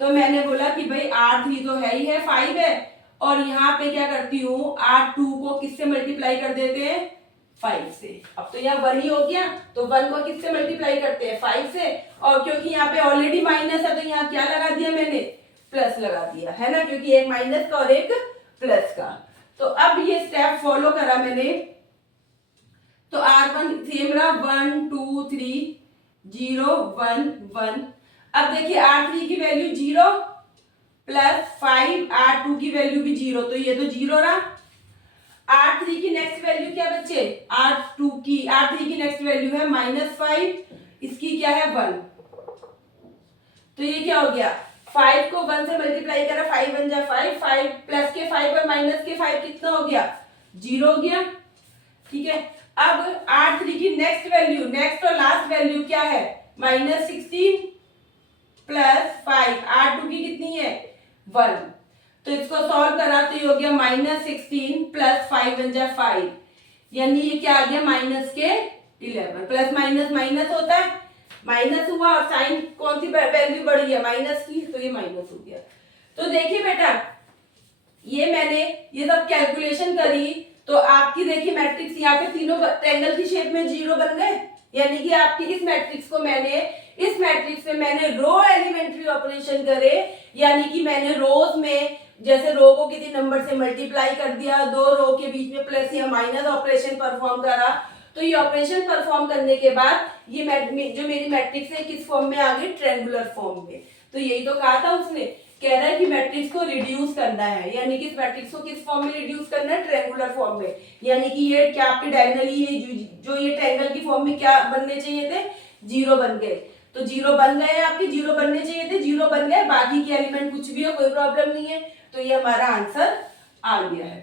तो मैंने बोला कि भाई R3 तो है ही है, 5 है, और यहाँ पे क्या करती हूँ, R2 को किससे मल्टीप्लाई कर देते हैं, 5 से। अब तो यहाँ 1 ही हो गया, तो 1 को किससे मल्टीप्लाई करते हैं, 5 से। और क्योंकि यहाँ पे ऑलरेडी माइनस है, तो यहाँ क्या लगा दिया मैंने, प्लस लगा दिया है ना, क्योंकि एक माइनस का और एक प्लस का। तो अब ये स्टेप फॉलो करा मैंने, तो R1 सेम रहा, 1 2 3 0 1 1। अब देखिए R3 की वैल्यू 0 प्लस 5, R2 की वैल्यू भी 0, तो ये तो 0 रहा। R3 की नेक्स्ट वैल्यू क्या बच्चे, R3 की नेक्स्ट वैल्यू है -5, इसकी क्या है 1। तो ये क्या हो गया, 5 को 1 से मल्टीप्लाई करा, 5 बन जा 5, 5 प्लस के 5 और माइनस के 5 कितना हो गया, 0 हो गया। ठीक है, अब R3 की नेक्स्ट वैल्यू, नेक्स्ट और लास्ट वैल्यू क्या है, -16 प्लस 5, R2 की कितनी है 1। तो इसको सॉल्व करा तो ये हो गया -16 प्लस 5 बन जाए 5, यानी ये क्या आ गया, माइनस के 11। प्लस माइनस माइनस होता है, माइनस हुआ और साइन कौन सी वैल्यू बढ़ गया, माइनस की, तो ये माइनस हो गया। तो देखिए बेटा, ये मैंने ये सब कैलकुलेशन करी, तो आपकी देखिए मैट्रिक्स यहाँ पे तीनों ट्रायंगल की शेप में 0 बन गए, यानी कि आपकी इस मैट्रिक्स में मैंने रो एलिमेंट्री ऑपरेशन करे, यानी कि मैंने रोज में जैसे रो को किसी नंबर से मल्टीप्लाई कर दिया, दो रो के बीच में प्लस या माइनस ऑपरेशन परफॉर्म करा। तो ये ऑपरेशन परफॉर्म करने के बाद ये जो मेरी मैट्रिक्स है किस फॉर्म में आ गई, ट्रायंगुलर फॉर्म में। तो यही तो कहा था उसने, कह रहा है कि मैट्रिक्स को रिड्यूस करना है, यानी कि इस मैट्रिक्स को किस फॉर्म में रिड्यूस करना है, ट्रायंगुलर फॉर्म में। यानी कि ये क्या आपके डायगोनली जो ये ट्रायंगल की फॉर्म में क्या बनने चाहिए थे, 0 बन गए। तो 0 बन गए, आपके 0 बनने चाहिए थे, 0 बन गए, बाकी के एलिमेंट कुछ भी हो कोई प्रॉब्लम नहीं है। तो ये हमारा आंसर आ गया है।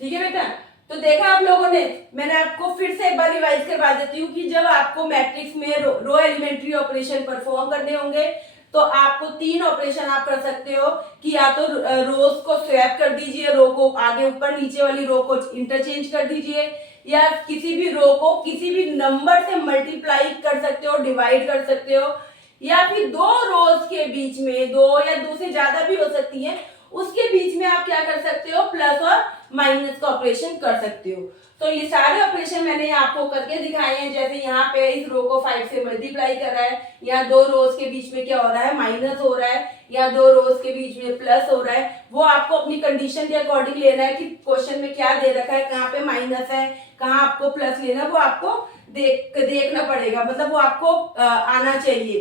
ठीक है बेटा, तो देखा आप लोगों ने, मैंने आपको फिर से एक बार रिवाइज करवा देती हूँ कि जब आपको मैट्रिक्स में रो एलिमेंट्री ऑपरेशन परफॉर्म करने होंगे तो आपको 3 ऑपरेशन आप कर सकते हो कि या तो रोज को स्वैप कर दीजिए, रो को आगे ऊपर नीचे वाली रो को इंटरचेंज कर दीजिए, या किसी भी रो को किसी भी नंबर से मल्टीप्लाई कर सकते हो, डिवाइड कर सकते हो, या फिर 2 रोज के बीच में 2 या 2 से ज्यादा भी हो सकती है, उसके बीच में आप क्या कर सकते हो, प्लस और माइनस का ऑपरेशन कर सकते हो। तो ये सारे ऑपरेशन मैंने आपको करके दिखाए हैं। जैसे यहाँ पे इस रो को 5 से मल्टीप्लाई कर रहा है, यहाँ 2 रोज के बीच में क्या हो रहा है, माइनस हो रहा है, यहाँ 2 रोज के बीच में प्लस हो रहा है। वो आपको अपनी कंडीशन के अकॉर्डिंग लेना है कि क्वेश्चन में क्या दे रखा है, कहाँ पे माइनस है, कहाँ आपको प्लस लेना है, वो आपको देखना पड़ेगा, मतलब वो आपको आना चाहिए।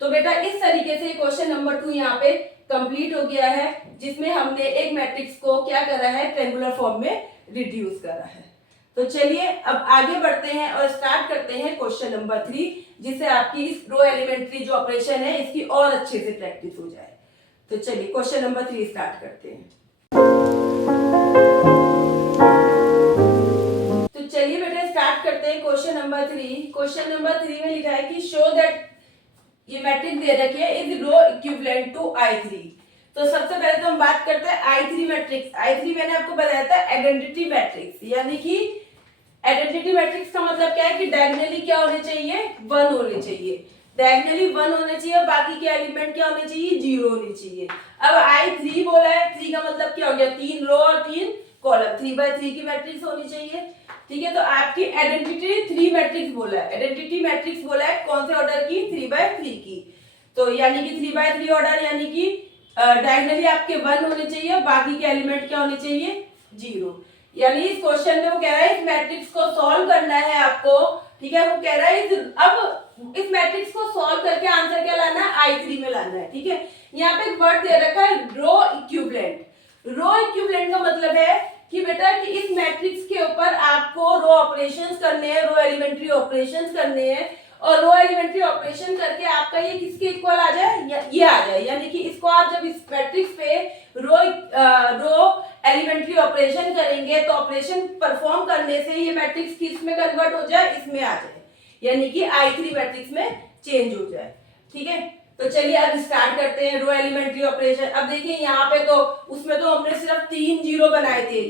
तो बेटा इस तरीके से क्वेश्चन नंबर 2 यहाँ पे कंप्लीट हो गया है, जिसमें हमने एक मैट्रिक्स को क्या करा है, ट्रायंगुलर फॉर्म में रिड्यूस करा है। तो चलिए अब आगे बढ़ते हैं और स्टार्ट करते हैं क्वेश्चन नंबर 3, जिससे आपकी इस रो एलिमेंट्री जो ऑपरेशन है इसकी और अच्छे से प्रैक्टिस हो जाए। तो चलिए क्वेश्चन नंबर 3 स्टार्ट करते हैं। तो चलिए बेटा स्टार्ट करते हैं क्वेश्चन नंबर 3। क्वेश्चन नंबर 3 में लिखा है कि शो दैट, ये मैट्रिक्स दे रखी है, is row equivalent to I3। तो सबसे पहले तो हम बात करते हैं I3 मैट्रिक्स। I3 मैंने आपको बताया था आइडेंटिटी मैट्रिक्स, यानी कि आइडेंटिटी मैट्रिक्स का मतलब क्या है कि डायगोनली क्या होने चाहिए, 1 होने चाहिए, डायगोनली 1 होने चाहिए और बाकी के एलिमेंट क्या होने चाहिए, 0 होने चाहिए। अब I3 बोला है, 3 का मतलब क्या हो गया, 3 रो और 3 कॉलम, 3x3 की मैट्रिक्स होनी चाहिए। ठीक है, तो आपकी आइडेंटिटी 3 मैट्रिक्स बोला है, आइडेंटिटी मैट्रिक्स बोला है कौन से ऑर्डर की, 3x3 की। तो यानी कि 3x3 ऑर्डर, यानी कि डायगोनली आपके 1 होने चाहिए और बाकी के एलिमेंट क्या होने चाहिए, 0। यानी इस क्वेश्चन में वो कह रहा है इस मैट्रिक्स को सॉल्व करना है आपको। ठीक है, वो कह रहा है अब इस मैट्रिक्स को सॉल्व करके आंसर क्या लाना है, I3 में लाना है। ठीक है, यहाँ पे एक वर्ड दे रखा है रो इक्विवेलेंट। रो इक्विवेलेंट का मतलब है कि बेटा कि इस मैट्रिक्स के ऊपर आपको रो ऑपरेशंस करने हैं, रो एलिमेंट्री ऑपरेशंस करने हैं, और रो एलिमेंट्री ऑपरेशन करके आपका ये किसके इक्वल आ जाए, ये आ जाए। यानी कि इसको आप जब इस मैट्रिक्स पे रो एलिमेंट्री ऑपरेशन करेंगे तो ऑपरेशन परफॉर्म करने से ये मैट्रिक्स किस में कन्वर्ट हो जाए, इसमें आ जाए, यानी कि I3 मैट्रिक्स में चेंज हो जाए। ठीक है, तो चलिए अब स्टार्ट करते हैं रो एलिमेंट्री ऑपरेशन। अब देखिए यहाँ पे तो उसमें तो हमने सिर्फ 3 जीरो बनाए थे,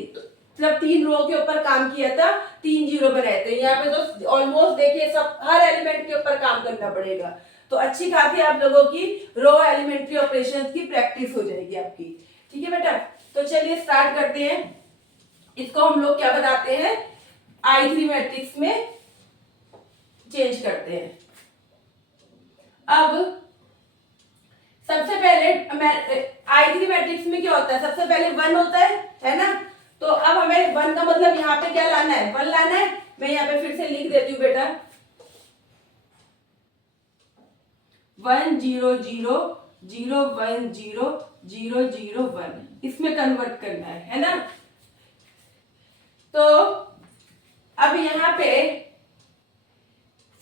सिर्फ 3 रो के ऊपर काम किया था, 3 जीरो बनाए थे। यहाँ पे तो ऑलमोस्ट देखिए सब हर एलिमेंट के ऊपर काम करना पड़ेगा। तो अच्छी खासी आप लोगों की रो एलिमेंट्री ऑपरेशन की प्रैक्टिस हो जाएगी आपकी। ठीक है बेटा, तो चलिए स्टार्ट करते हैं। इसको हम लोग क्या बनाते हैं, I3 मैट्रिक्स में चेंज करते हैं। अब सबसे पहले I3 मैट्रिक्स में क्या होता है, सबसे पहले 1 होता है ना। तो अब हमें 1 का मतलब यहाँ पे क्या लाना है, 1 लाना है। मैं यहाँ पे फिर से लिख देती हूँ बेटा, 1 0 0 0 1 0 0 0 1, इसमें कन्वर्ट करना है ना। तो अब यहाँ पे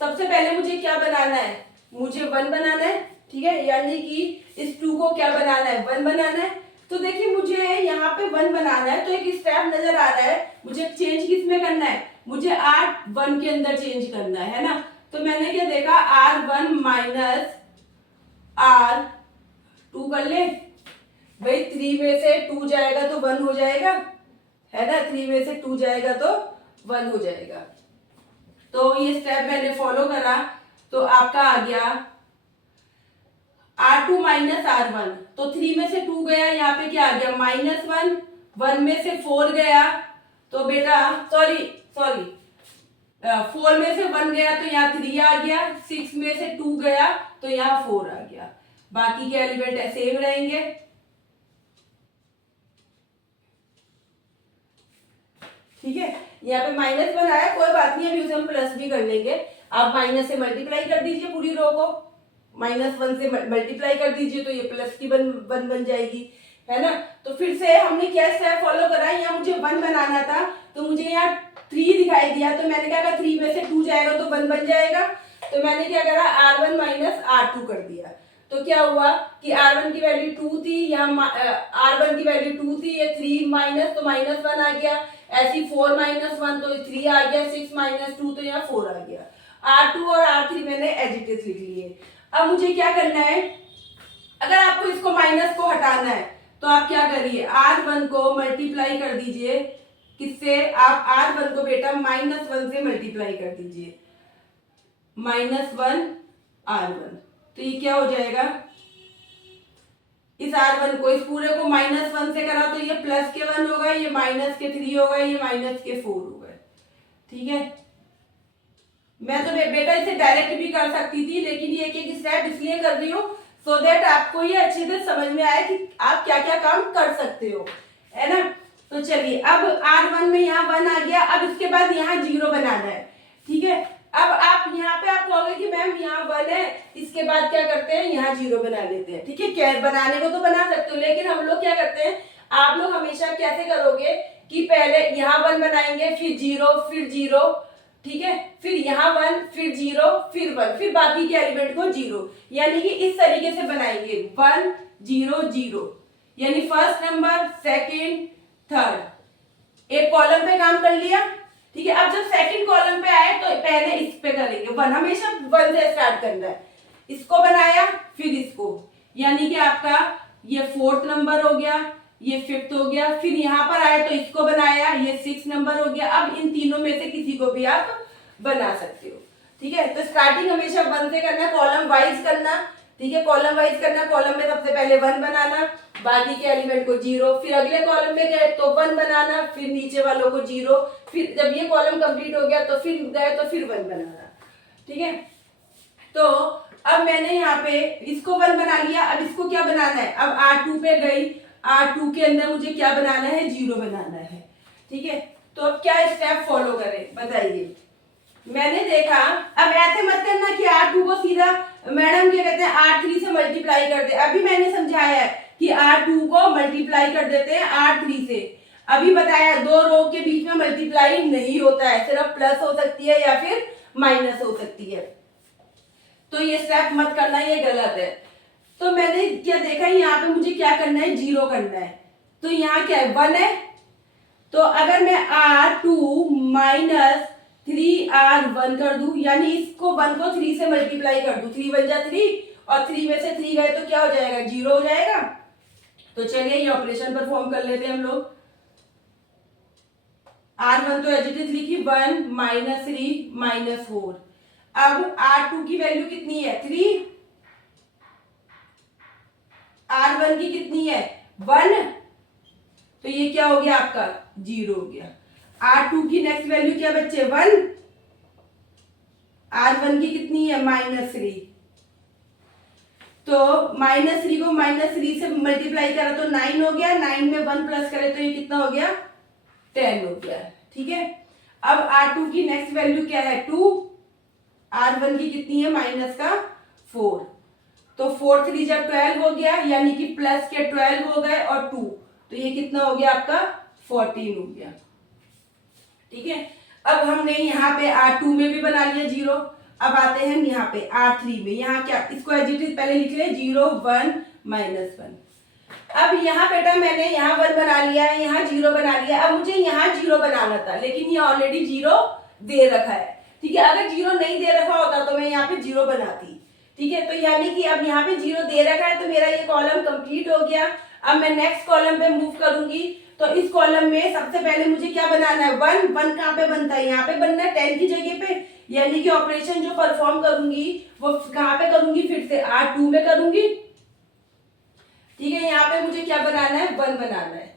सबसे पहले मुझे क्या बनाना है, मुझे 1 बनाना है। ठीक है, यानी कि इस 2 को क्या बनाना है, 1 बनाना है। तो देखिए मुझे यहाँ पे 1 बनाना है, तो एक स्टेप नजर आ रहा है, मुझे चेंज किस में करना है, मुझे R1 के अंदर चेंज करना है ना। तो मैंने क्या देखा, R1 माइनस R2 कर ले भाई, 3 में से 2 जाएगा तो 1 हो जाएगा, है ना। 3 में से 2 जाएगा तो 1 हो जाएगा। तो ये स्टेप मैंने फॉलो करा, तो आपका आ गया R2 माइनस R1। तो 3 में से 2 गया, यहाँ पे क्या आ गया -1, 1 में से 4 गया, तो बेटा सॉरी 4 में से 1 गया तो यहाँ 3 आ गया, 6 में से 2 गया तो यहाँ 4 आ गया। बाकी के एलिमेंट सेम रहेंगे। ठीक है, यहाँ पे -1 आया, कोई बात नहीं, अभी उसे हम प्लस भी कर लेंगे। आप माइनस से मल्टीप्लाई कर दीजिए पूरी रो को, -1 से मल्टीप्लाई कर दीजिए तो ये प्लस की 1 बन जाएगी, है ना। तो फिर से हमने क्या स्टेप फॉलो करा, यहाँ मुझे 1 बनाना था, तो मुझे यहाँ 3 दिखाई दिया, तो मैंने क्या कहा 3 में से 2 जाएगा तो 1 बन जाएगा। तो मैंने क्या करा, R1 माइनस R2 कर दिया। तो क्या हुआ कि R1 की वैल्यू 2 थी, यहाँ R1 की वैल्यू 2 थी, ये 3 माइनस तो -1 आ गया, ऐसी 4 माइनस 1 तो 3 आ गया, 6 माइनस 2 तो यहाँ 4 आ गया। R2 और R3 मैंने एज इट इज लिख लिए। अब मुझे क्या करना है, अगर आपको इसको माइनस को हटाना है तो आप क्या करिए, R1 को मल्टीप्लाई कर दीजिए, किससे, आप R1 को बेटा -1 से मल्टीप्लाई कर दीजिए, -1 R1। तो ये क्या हो जाएगा, इस R1 को, इस पूरे को -1 से करा तो ये प्लस के 1 होगा, ये माइनस के 3 होगा, ये माइनस के 4 होगा। ठीक है, मैं तो बेटा इसे डायरेक्ट भी कर सकती थी, लेकिन ये एक स्टेप इसलिए कर रही हूँ सो दैट आपको ये अच्छे से समझ में आए कि आप क्या क्या काम कर सकते हो, है ना। तो चलिए, अब R1 में यहाँ 1 आ गया, अब इसके बाद यहाँ 0 बनाना है। ठीक है, अब आप यहाँ पे आप कहोगे कि मैम यहाँ 1 है, इसके बाद क्या करते हैं, यहाँ 0 बना लेते हैं। ठीक है, क्या बनाने को तो बना सकते हो, लेकिन हम लोग क्या करते हैं, आप लोग हमेशा कैसे करोगे कि पहले यहाँ 1 बनाएंगे, फिर 0, फिर 0, ठीक है, फिर यहाँ 1, फिर 0, फिर 1, फिर बाकी के एलिमेंट को 0, यानी कि इस तरीके से बनाएंगे 1 0 0, यानी फर्स्ट नंबर, सेकंड, थर्ड, एक कॉलम पे काम कर लिया। ठीक है, अब जब सेकंड कॉलम पे आए तो पहले इस पे करेंगे 1, हमेशा 1 से स्टार्ट करना है। इसको बनाया, फिर इसको, यानी कि आपका ये 4th नंबर हो गया, ये 5th हो गया, फिर यहाँ पर आए तो इसको बनाया, ये 6 नंबर हो गया। अब इन तीनों में से किसी को भी आप बना सकते हो। ठीक है, तो स्टार्टिंग हमेशा 1 से करना, कॉलम वाइज करना। ठीक है, कॉलम वाइज करना, कॉलम में सबसे पहले 1 बनाना, बाकी के एलिमेंट को 0, फिर अगले कॉलम में गए तो 1 बनाना, फिर नीचे वालों को 0, फिर जब ये कॉलम कंप्लीट हो गया तो फिर गए तो फिर 1 बनाना। ठीक है, तो अब मैंने यहाँ पे इसको 1 बना लिया, अब इसको क्या बनाना है, अब R2 पे गई, R2 के अंदर मुझे क्या बनाना है, 0 बनाना है। ठीक है, तो अब क्या स्टेप फॉलो करें बताइए। मैंने देखा, अब ऐसे मत करना कि R2 को सीधा मैडम क्या कहते हैं R3 से मल्टीप्लाई कर दे। अभी मैंने समझाया है कि R2 को मल्टीप्लाई कर देते हैं R3 से। अभी बताया 2 रो के बीच में मल्टीप्लाई नहीं होता है, सिर्फ प्लस हो सकती है या फिर माइनस हो सकती है। तो ये स्टेप मत करना, ये गलत है। तो मैंने क्या देखा, यहाँ पे मुझे क्या करना है, 0 करना है। तो यहाँ क्या है, 1 है। तो अगर मैं R2 माइनस 3R1 कर दूं, यानी इसको 1 को 3 से मल्टीप्लाई कर दूं, 3 1 जा 3 और 3 में से 3 गए तो क्या हो जाएगा, 0 हो जाएगा। तो चलिए ये ऑपरेशन परफॉर्म कर लेते हैं हम लोग। R1 तो एज इट इज लिखी, 1 माइनस 3 माइनस 4। अब R2 की वैल्यू कितनी है, 3। R1 की कितनी है, 1। तो ये क्या हो गया आपका, 0 हो गया। R2 की नेक्स्ट वैल्यू क्या बच्चे, 1। R1 की कितनी है, -3। तो -3 को -3 से मल्टीप्लाई करा तो 9 हो गया। 9 में 1 प्लस करे तो ये कितना हो गया, 10 हो गया। ठीक है। अब R2 की नेक्स्ट वैल्यू क्या है, 2। R1 की कितनी है, -4। तो 4 3 जब 12 हो गया, यानी कि प्लस के 12 हो गए और 2, तो ये कितना हो गया आपका, 14 हो गया। ठीक है। अब हमने यहाँ पे R2 में भी बना लिया 0। अब आते हैं यहाँ पे R3 में। यहाँ क्या, इसको एज इट इज पहले लिख रहे 0 1 -1। अब यहाँ बेटा मैंने यहाँ 1 बना लिया है, यहाँ 0 बना लिया। अब मुझे यहाँ 0 बनाना था, लेकिन ये ऑलरेडी 0 दे रखा है। ठीक है। अगर 0 नहीं दे रखा होता तो मैं यहाँ पे 0 बनाती। ठीक है। तो यानी कि अब यहाँ पे 0 दे रखा है, तो मेरा ये कॉलम कंप्लीट हो गया। अब मैं नेक्स्ट कॉलम पे मूव करूंगी। तो इस कॉलम में सबसे पहले मुझे क्या बनाना है, 1। 1 कहाँ पे बनता है, यहाँ पे बनना है 10 की जगह पे। यानी कि ऑपरेशन जो परफॉर्म करूंगी वो कहाँ पे करूंगी, फिर से R2 में करूंगी। ठीक है। यहाँ पे मुझे क्या बनाना है, 1 बनाना है।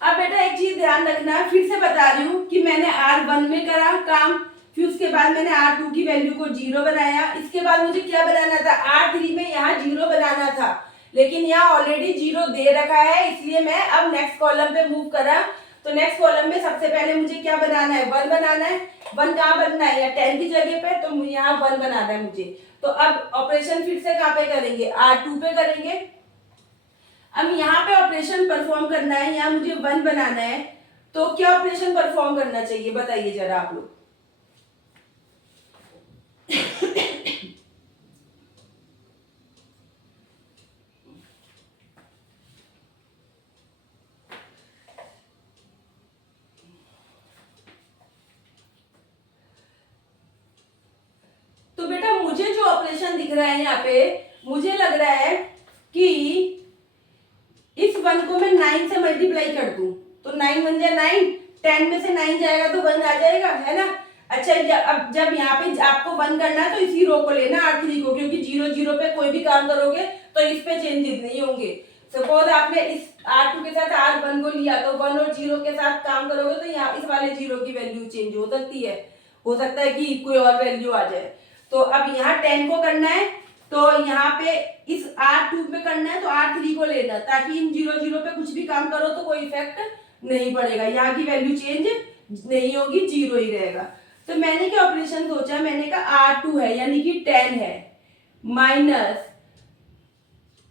अब बेटा एक चीज ध्यान रखना है, फिर से बता रही हूँ कि मैंने R1 में करा काम, फिर उसके बाद मैंने R2 की वैल्यू को 0 बनाया। इसके बाद मुझे क्या बनाना था, R3 में यहाँ 0 बनाना था, लेकिन यहाँ ऑलरेडी 0 दे रखा है, इसलिए मैं अब नेक्स्ट कॉलम पे मूव करा। तो नेक्स्ट कॉलम में सबसे पहले मुझे क्या बनाना है, 1 बनाना है। 1 कहाँ बनना है, या 10 की जगह पे, तो यहाँ 1 बनाना है मुझे। तो अब ऑपरेशन फिर से कहाँ पे करेंगे, R2 पे करेंगे। अब यहाँ पे ऑपरेशन परफॉर्म करना है, यहाँ मुझे 1 बनाना है। तो क्या ऑपरेशन परफॉर्म करना चाहिए, बताइए जरा आप लोग। तो बेटा मुझे जो ऑपरेशन दिख रहा है यहाँ पे, मुझे लग रहा है कि इस 1 को मैं 9 से मल्टीप्लाई कर दूं, तो 9 1 जा 9, 10 में से 9 जाएगा तो 1 आ जाएगा, है ना। अच्छा, अब जब यहाँ पे आपको 1 करना है तो इसी रो को लेना, R3 को, क्योंकि 0 0 पे कोई भी काम करोगे तो इस पे चेंजेस नहीं होंगे। सपोज आपने इस R2 के साथ R1 को लिया, तो 1 और 0 के साथ काम करोगे तो यहाँ इस वाले 0 की वैल्यू चेंज हो सकती है, हो सकता है कि कोई और वैल्यू आ जाए। तो अब यहाँ 10 को करना है, तो यहाँ पे इस R2 पे करना है तो R3 को लेना, ताकि इन 0 0 पे कुछ भी काम करो तो कोई इफेक्ट नहीं पड़ेगा, यहाँ की वैल्यू चेंज नहीं होगी, 0 ही रहेगा। तो मैंने क्या ऑपरेशन सोचा, मैंने कहा R2 है यानी कि 10 है, माइनस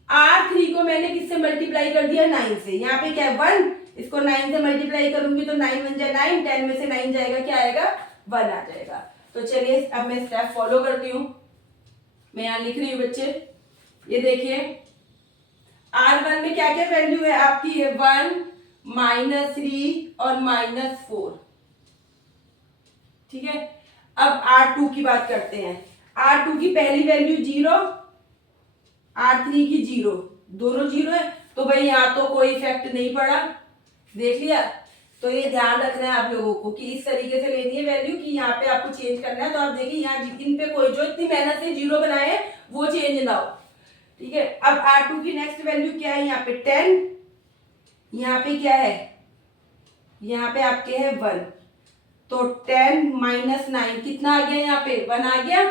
R3 को मैंने किससे मल्टीप्लाई कर दिया, 9 से। यहाँ पे क्या है 1, इसको 9 से मल्टीप्लाई करूंगी तो 9 1 जा 9, 10 में से 9 जाएगा, क्या आएगा, 1 आ जाएगा। तो चलिए अब मैं स्टेप फॉलो करती हूँ। मैं यहाँ लिख रही हूँ बच्चे, ये देखिए R1 में क्या क्या वैल्यू है आपकी, है 1 -3 और -4। ठीक है। अब R2 की बात करते हैं। R2 की पहली वैल्यू 0, R3 की 0, दोनों 0 है, तो भाई यहाँ तो कोई इफेक्ट नहीं पड़ा, देख लिया। तो ये ध्यान रखना है आप लोगों को कि इस तरीके से लेनी है वैल्यू, कि यहाँ पे आपको चेंज करना है। तो आप देखिए यहाँ इन पे कोई जो इतनी मेहनत से 0 बनाए वो चेंज ना हो। ठीक है। अब R2 की नेक्स्ट वैल्यू क्या है, यहाँ पे 10, यहाँ पे क्या है, यहाँ पे आपके है 1, तो 10 -9 कितना आ गया, यहाँ पे 1 आ गया।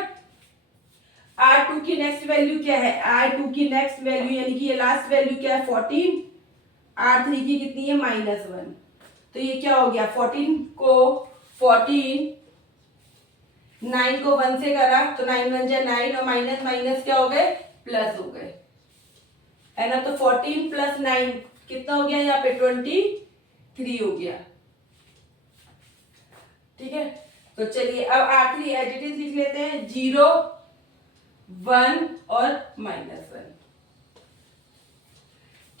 R2 की नेक्स्ट वैल्यू क्या है, R2 की नेक्स्ट वैल्यू यानी कि ये लास्ट वैल्यू क्या है 14, R3 की कितनी है -1, तो ये क्या हो गया 14 को 14, 9 को 1 से करा तो 9 1 जा 9 और माइनस माइनस क्या हो गए, प्लस हो गए, है ना। तो 14 + 9 कितना हो गया, यहाँ पे 23 हो गया। ठीक है। तो चलिए अब R3 एज इट इज लिख लेते हैं, 0 1 और -1।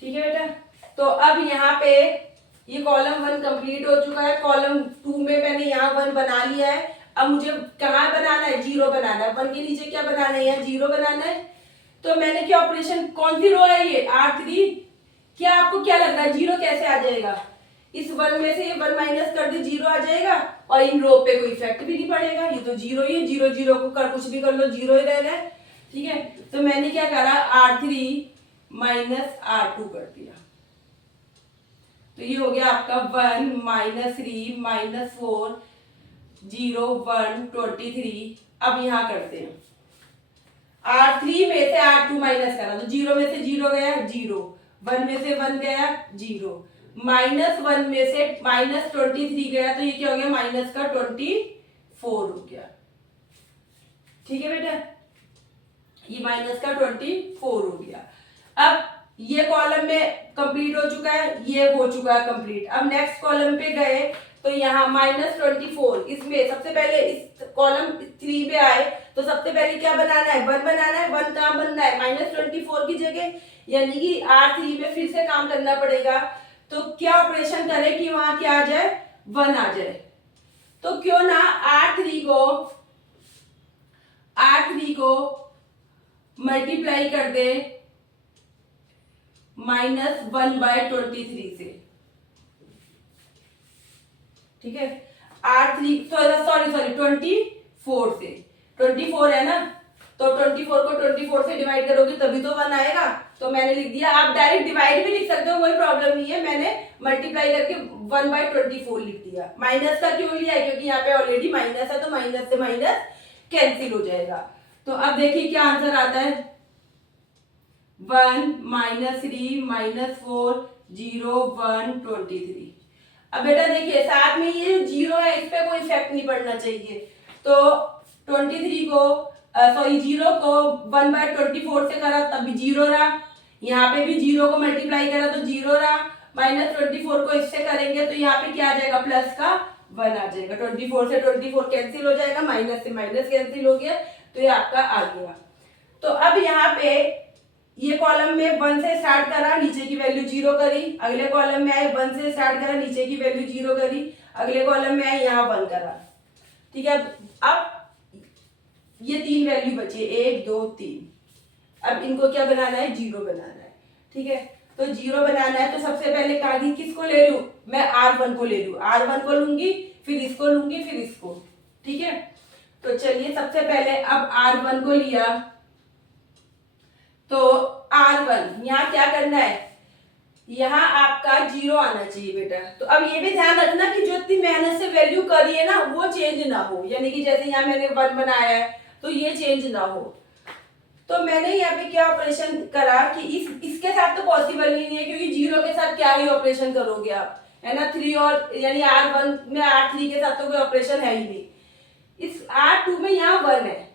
ठीक है बेटा। तो अब यहाँ पे ये कॉलम 1 कंप्लीट हो चुका है, कॉलम 2 में मैंने यहाँ 1 बना लिया है। अब मुझे कहाँ बनाना है, 0 बनाना है। 1 के नीचे क्या बनाना है, यहाँ 0 बनाना है। तो मैंने क्या ऑपरेशन, कौन सी रो है ये, R3। क्या आपको क्या लग रहा है 0 कैसे आ जाएगा, इस 1 में से ये 1 माइनस कर दे 0 आ जाएगा, और इन रो पे कोई इफेक्ट भी नहीं पड़ेगा, ये तो 0 ही है, 0 0 को कर कुछ भी कर लो 0 ही रहना है। ठीक है, तो मैंने क्या करा, R3 माइनस R2 कर दिया। तो ये हो गया आपका 1 -3 -4 0 1 23। अब यहां करते हैं, R3 में से R2 माइनस करा तो 0 में से 0 गया 0, 1 में से 1 गया 0, -1 में से -23 गया, तो ये क्या हो गया, माइनस का 24 हो गया। ठीक है बेटा, ये माइनस का 24 हो गया। अब ये कॉलम में कंप्लीट हो चुका है, ये हो चुका है कंप्लीट। अब नेक्स्ट कॉलम पे गए तो यहाँ -24, इसमें सबसे पहले इस कॉलम 3 पे आए तो सबसे पहले क्या बनाना है, 1 बनाना है। 1 कहाँ बनना है, -24 की जगह, यानी कि R3 में फिर से काम करना पड़ेगा। तो क्या ऑपरेशन करें कि वहां क्या आ जाए, 1 आ जाए। तो क्यों ना R3 को मल्टीप्लाई कर दे -1/23 से। ठीक है, R3 सॉरी 24 से, 24 है ना, तो 24 को 24 से डिवाइड करोगे तभी तो 1 आएगा। तो मैंने लिख दिया, आप डायरेक्ट डिवाइड भी लिख सकते हो, कोई प्रॉब्लम नहीं है, मैंने मल्टीप्लाई करके 1/24 लिख दिया। माइनस का क्यों लिया है, क्योंकि यहाँ पे ऑलरेडी माइनस है, तो माइनस से माइनस कैंसिल हो जाएगा। तो अब देखिए क्या आंसर आता है, 1 -3 -4 0 1 23। अब बेटा देखिए साथ में ये 0 है, इस पे कोई इफेक्ट नहीं पड़ना चाहिए, तो 23 को 0 को 1/24 से करा तब भी 0 रहा, यहाँ पे भी 0 को मल्टीप्लाई करा तो 0 रहा, -24 को इससे करेंगे तो यहाँ पे क्या आ जाएगा, प्लस का 1 आ जाएगा। 24 से 24 कैंसिल हो जाएगा, माइनस से माइनस कैंसिल हो गया, तो ये आपका आ गया। तो अब यहाँ पे ये कॉलम में 1 से स्टार्ट करा, नीचे की वैल्यू 0 करी, अगले कॉलम में आए 1 से स्टार्ट करा, नीचे की वैल्यू 0 करी, अगले कॉलम में आए यहाँ 1 करा। ठीक है, अब ये 3 वैल्यू बचे 1 2 3, अब इनको क्या बनाना है, 0 बनाना है। ठीक है, तो 0 बनाना है तो सबसे पहले कागज किसको ले रही हूं, मैं R1 को ले रही हूँ, R1 को लूंगी, फिर इसको लूंगी, फिर इसको। ठीक है, तो चलिए सबसे पहले अब R1 को लिया, तो R1 यहाँ क्या करना है, यहाँ आपका 0 आना चाहिए बेटा। तो अब ये भी ध्यान रखना कि जो इतनी मेहनत से वैल्यू करी है ना वो चेंज ना हो, यानी कि जैसे यहाँ मैंने 1 बनाया है तो ये चेंज ना हो। तो मैंने यहाँ पे क्या ऑपरेशन करा कि इसके साथ तो पॉसिबल ही नहीं है, क्योंकि 0 के साथ क्या ही ऑपरेशन करोगे आप, है ना, 3 और यानी R1 में R3 के साथ तो कोई ऑपरेशन है ही नहीं। इस R2 में यहाँ 1 है,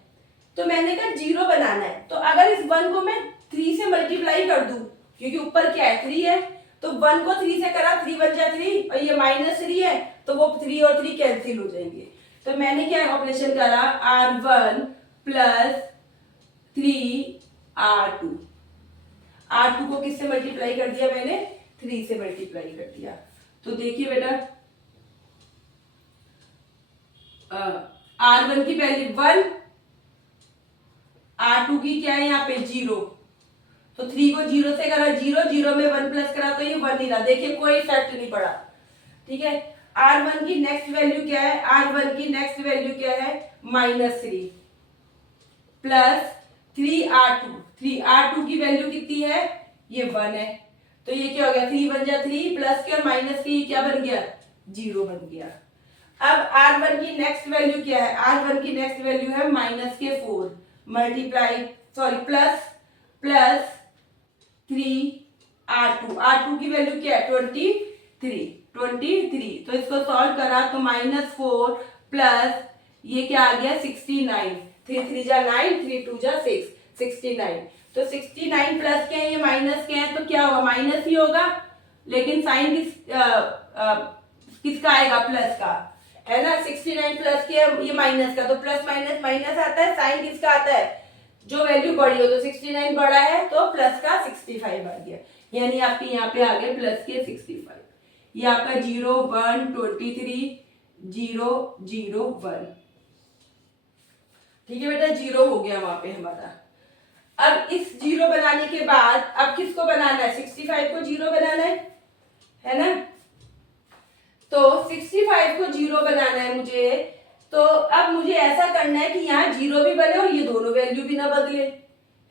तो मैंने कहा 0 बनाना है, तो अगर इस 1 को मैं 3 से मल्टीप्लाई कर दूं, क्योंकि ऊपर क्या है 3 है, तो 1 को 3 से करा 3 बन जा 3, और ये -3 है तो वो 3 और 3 कैंसिल हो जाएंगे। तो मैंने क्या ऑपरेशन करा, R1 प्लस 3R2, R2 को किससे मल्टीप्लाई कर दिया मैंने, 3 से मल्टीप्लाई कर दिया। तो देखिए बेटा R1 की वैल्यू 1, R2 की क्या है यहाँ पे 0, तो 3 को 0 से करा 0, 0 में 1 प्लस करा तो ये 1 ही रहा, देखिए कोई इफेक्ट नहीं पड़ा। ठीक है, R1 की नेक्स्ट वैल्यू क्या है, R1 की नेक्स्ट वैल्यू क्या है, -3 प्लस 3R2, 3R2 की वैल्यू कितनी है, ये 1 है, तो ये क्या हो गया, 3 बन जा 3 प्लस के और माइनस की क्या बन गया, 0 बन गया। अब R1 की नेक्स्ट वैल्यू क्या है, R1 की नेक्स्ट वैल्यू है -4 मल्टीप्लाई प्लस 3R2, R2 की वैल्यू क्या है 23, तो इसको सॉल्व करा तो -4 प्लस ये क्या आ गया 69, 3 3 जा 9, 3 2 जा 6, 69, तो 69 प्लस के हैं ये माइनस के हैं, तो क्या होगा, माइनस ही होगा, लेकिन साइन किसका आएगा, प्लस का, है ना, 69 प्लस के ये माइनस का, तो प्लस माइनस माइनस आता है, साइन किसका आता है, जो वैल्यू बड़ी हो, तो 69 बड़ा है तो प्लस का 65 आ गया, यानी आपके यहाँ पे आ गए प्लस के 65। ये आपका 0 1 23 0 0 1। ठीक है बेटा, 0 हो गया वहां पे हमारा। अब इस 0 बनाने के बाद अब किसको बनाना है, 65 को 0 बनाना है ना। तो 65 को 0 बनाना है मुझे, तो अब मुझे ऐसा करना है कि यहाँ 0 भी बने और ये दोनों वैल्यू भी ना बदले,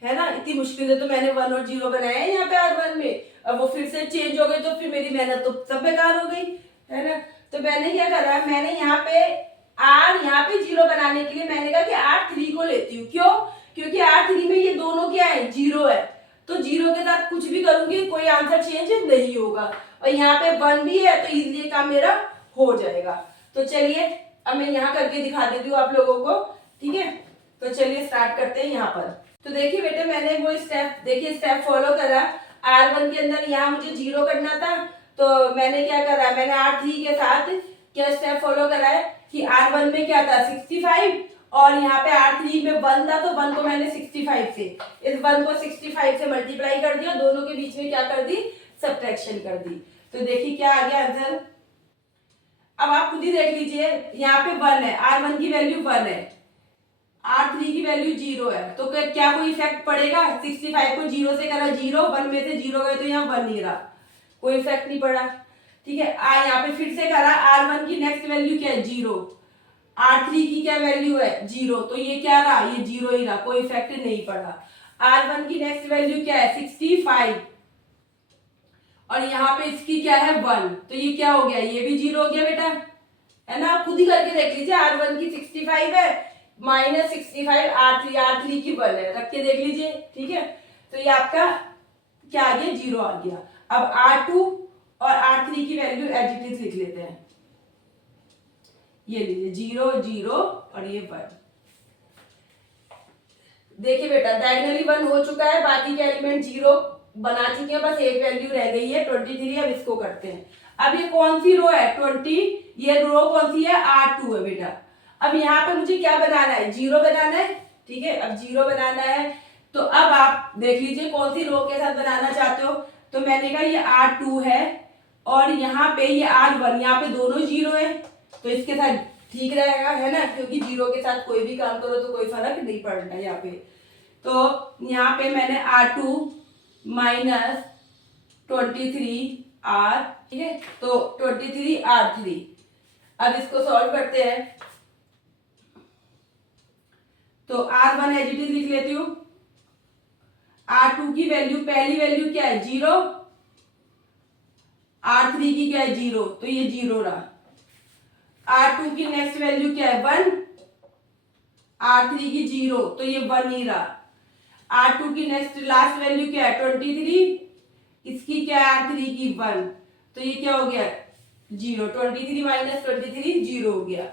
है ना। इतनी मुश्किल से तो मैंने 1 और 0 बनाया है यहाँ पे R1 में, अब वो फिर से चेंज हो गई तो फिर मेरी मेहनत तो सब बेकार हो गई, है ना। तो मैंने क्या करा, मैंने यहाँ पे यहाँ पे 0 बनाने के लिए मैंने कहा कि R3 को लेती हूँ। क्यों, क्योंकि R3 में ये दोनों क्या है, 0 है, तो 0 के साथ कुछ भी करूंगी कोई आंसर चेंज नहीं होगा, और यहाँ पे 1 भी है तो इजीली काम मेरा हो जाएगा। तो चलिए अब मैं यहाँ करके दिखा देती हूँ आप लोगों को, ठीक है। तो चलिए स्टार्ट करते हैं यहाँ पर। तो देखिए बेटे, मैंने वो स्टेप फॉलो करा। R1 के अंदर यहाँ मुझे 0 करना था, तो मैंने क्या करा, मैंने R3 के साथ क्या स्टेप फॉलो करा है कि R1 में क्या था 65, और यहाँ पे R3 में 1 था, तो 1 को मैंने 65 से, इस 1 को 65 से मल्टीप्लाई कर दिया, दोनों के बीच में क्या कर दी, सब्ट्रैक्शन कर दी। तो देखिए क्या आ गया आंसर। अब आप खुद ही देख लीजिए, यहाँ पे 1 है, R1 की वैल्यू 1 है, R3 की वैल्यू 0 है, तो क्या कोई इफेक्ट पड़ेगा, 65 को 0 से करा 0, 1 में से 0 गए तो यहाँ 1 ही रहा, कोई इफेक्ट नहीं पड़ा। ठीक है, यहाँ पे फिर से करा, R1 की नेक्स्ट वैल्यू क्या है 0, R3 की क्या वैल्यू है 0, तो ये क्या रहा, ये 0 ही रहा, कोई इफेक्ट नहीं पड़ा। R1 की नेक्स्ट वैल्यू क्या है 65, और यहाँ पे इसकी क्या है 1, तो ये क्या हो गया, ये भी 0 हो गया बेटा, है ना। आप खुद ही करके देख लीजिए, R1 की 65 है माइनस 65, R3 की 1 है, रख के देख लीजिए, ठीक है। तो ये आपका क्या आ गया, 0 आ गया। अब R2 और R3 की वैल्यू एज इट इज लिख लेते हैं, ये लीजिए 0 0 और ये 1। देखिए बेटा, डायगोनली 1 हो चुका है, बाकी के एलिमेंट 0 बना चुके हैं, बस एक वैल्यू रह गई है 23। अब इसको करते हैं। अब ये कौन सी रो है 20, ये रो कौन सी है R2 है बेटा। अब यहाँ पे मुझे क्या बनाना है, 0 बनाना है, ठीक है। अब 0 बनाना है, तो अब आप देख लीजिए कौन सी रो के साथ बनाना चाहते हो। तो मैंने कहा ये R2 है, और यहाँ पे ये R1, यहाँ पे दोनों 0 है, तो इसके साथ ठीक रहेगा, है ना, क्योंकि 0 के साथ कोई भी काम करो तो कोई फर्क नहीं पड़ता यहाँ पे। तो यहाँ पे मैंने R2 माइनस 23R, ठीक है, तो 23R3। अब इसको सॉल्व करते हैं, तो R1 एज इट इज लिख लेती हूँ। R2 की वैल्यू, पहली वैल्यू क्या है 0, R3 की क्या है 0, तो ये 0 रहा। R2 की नेक्स्ट वैल्यू क्या है 1, R3 की 0, तो ये 1 ही रहा। R2 की नेक्स्ट लास्ट वैल्यू क्या है 23, इसकी क्या है R3 की 1, तो ये क्या हो गया 0, 23 माइनस 23 0 हो गया।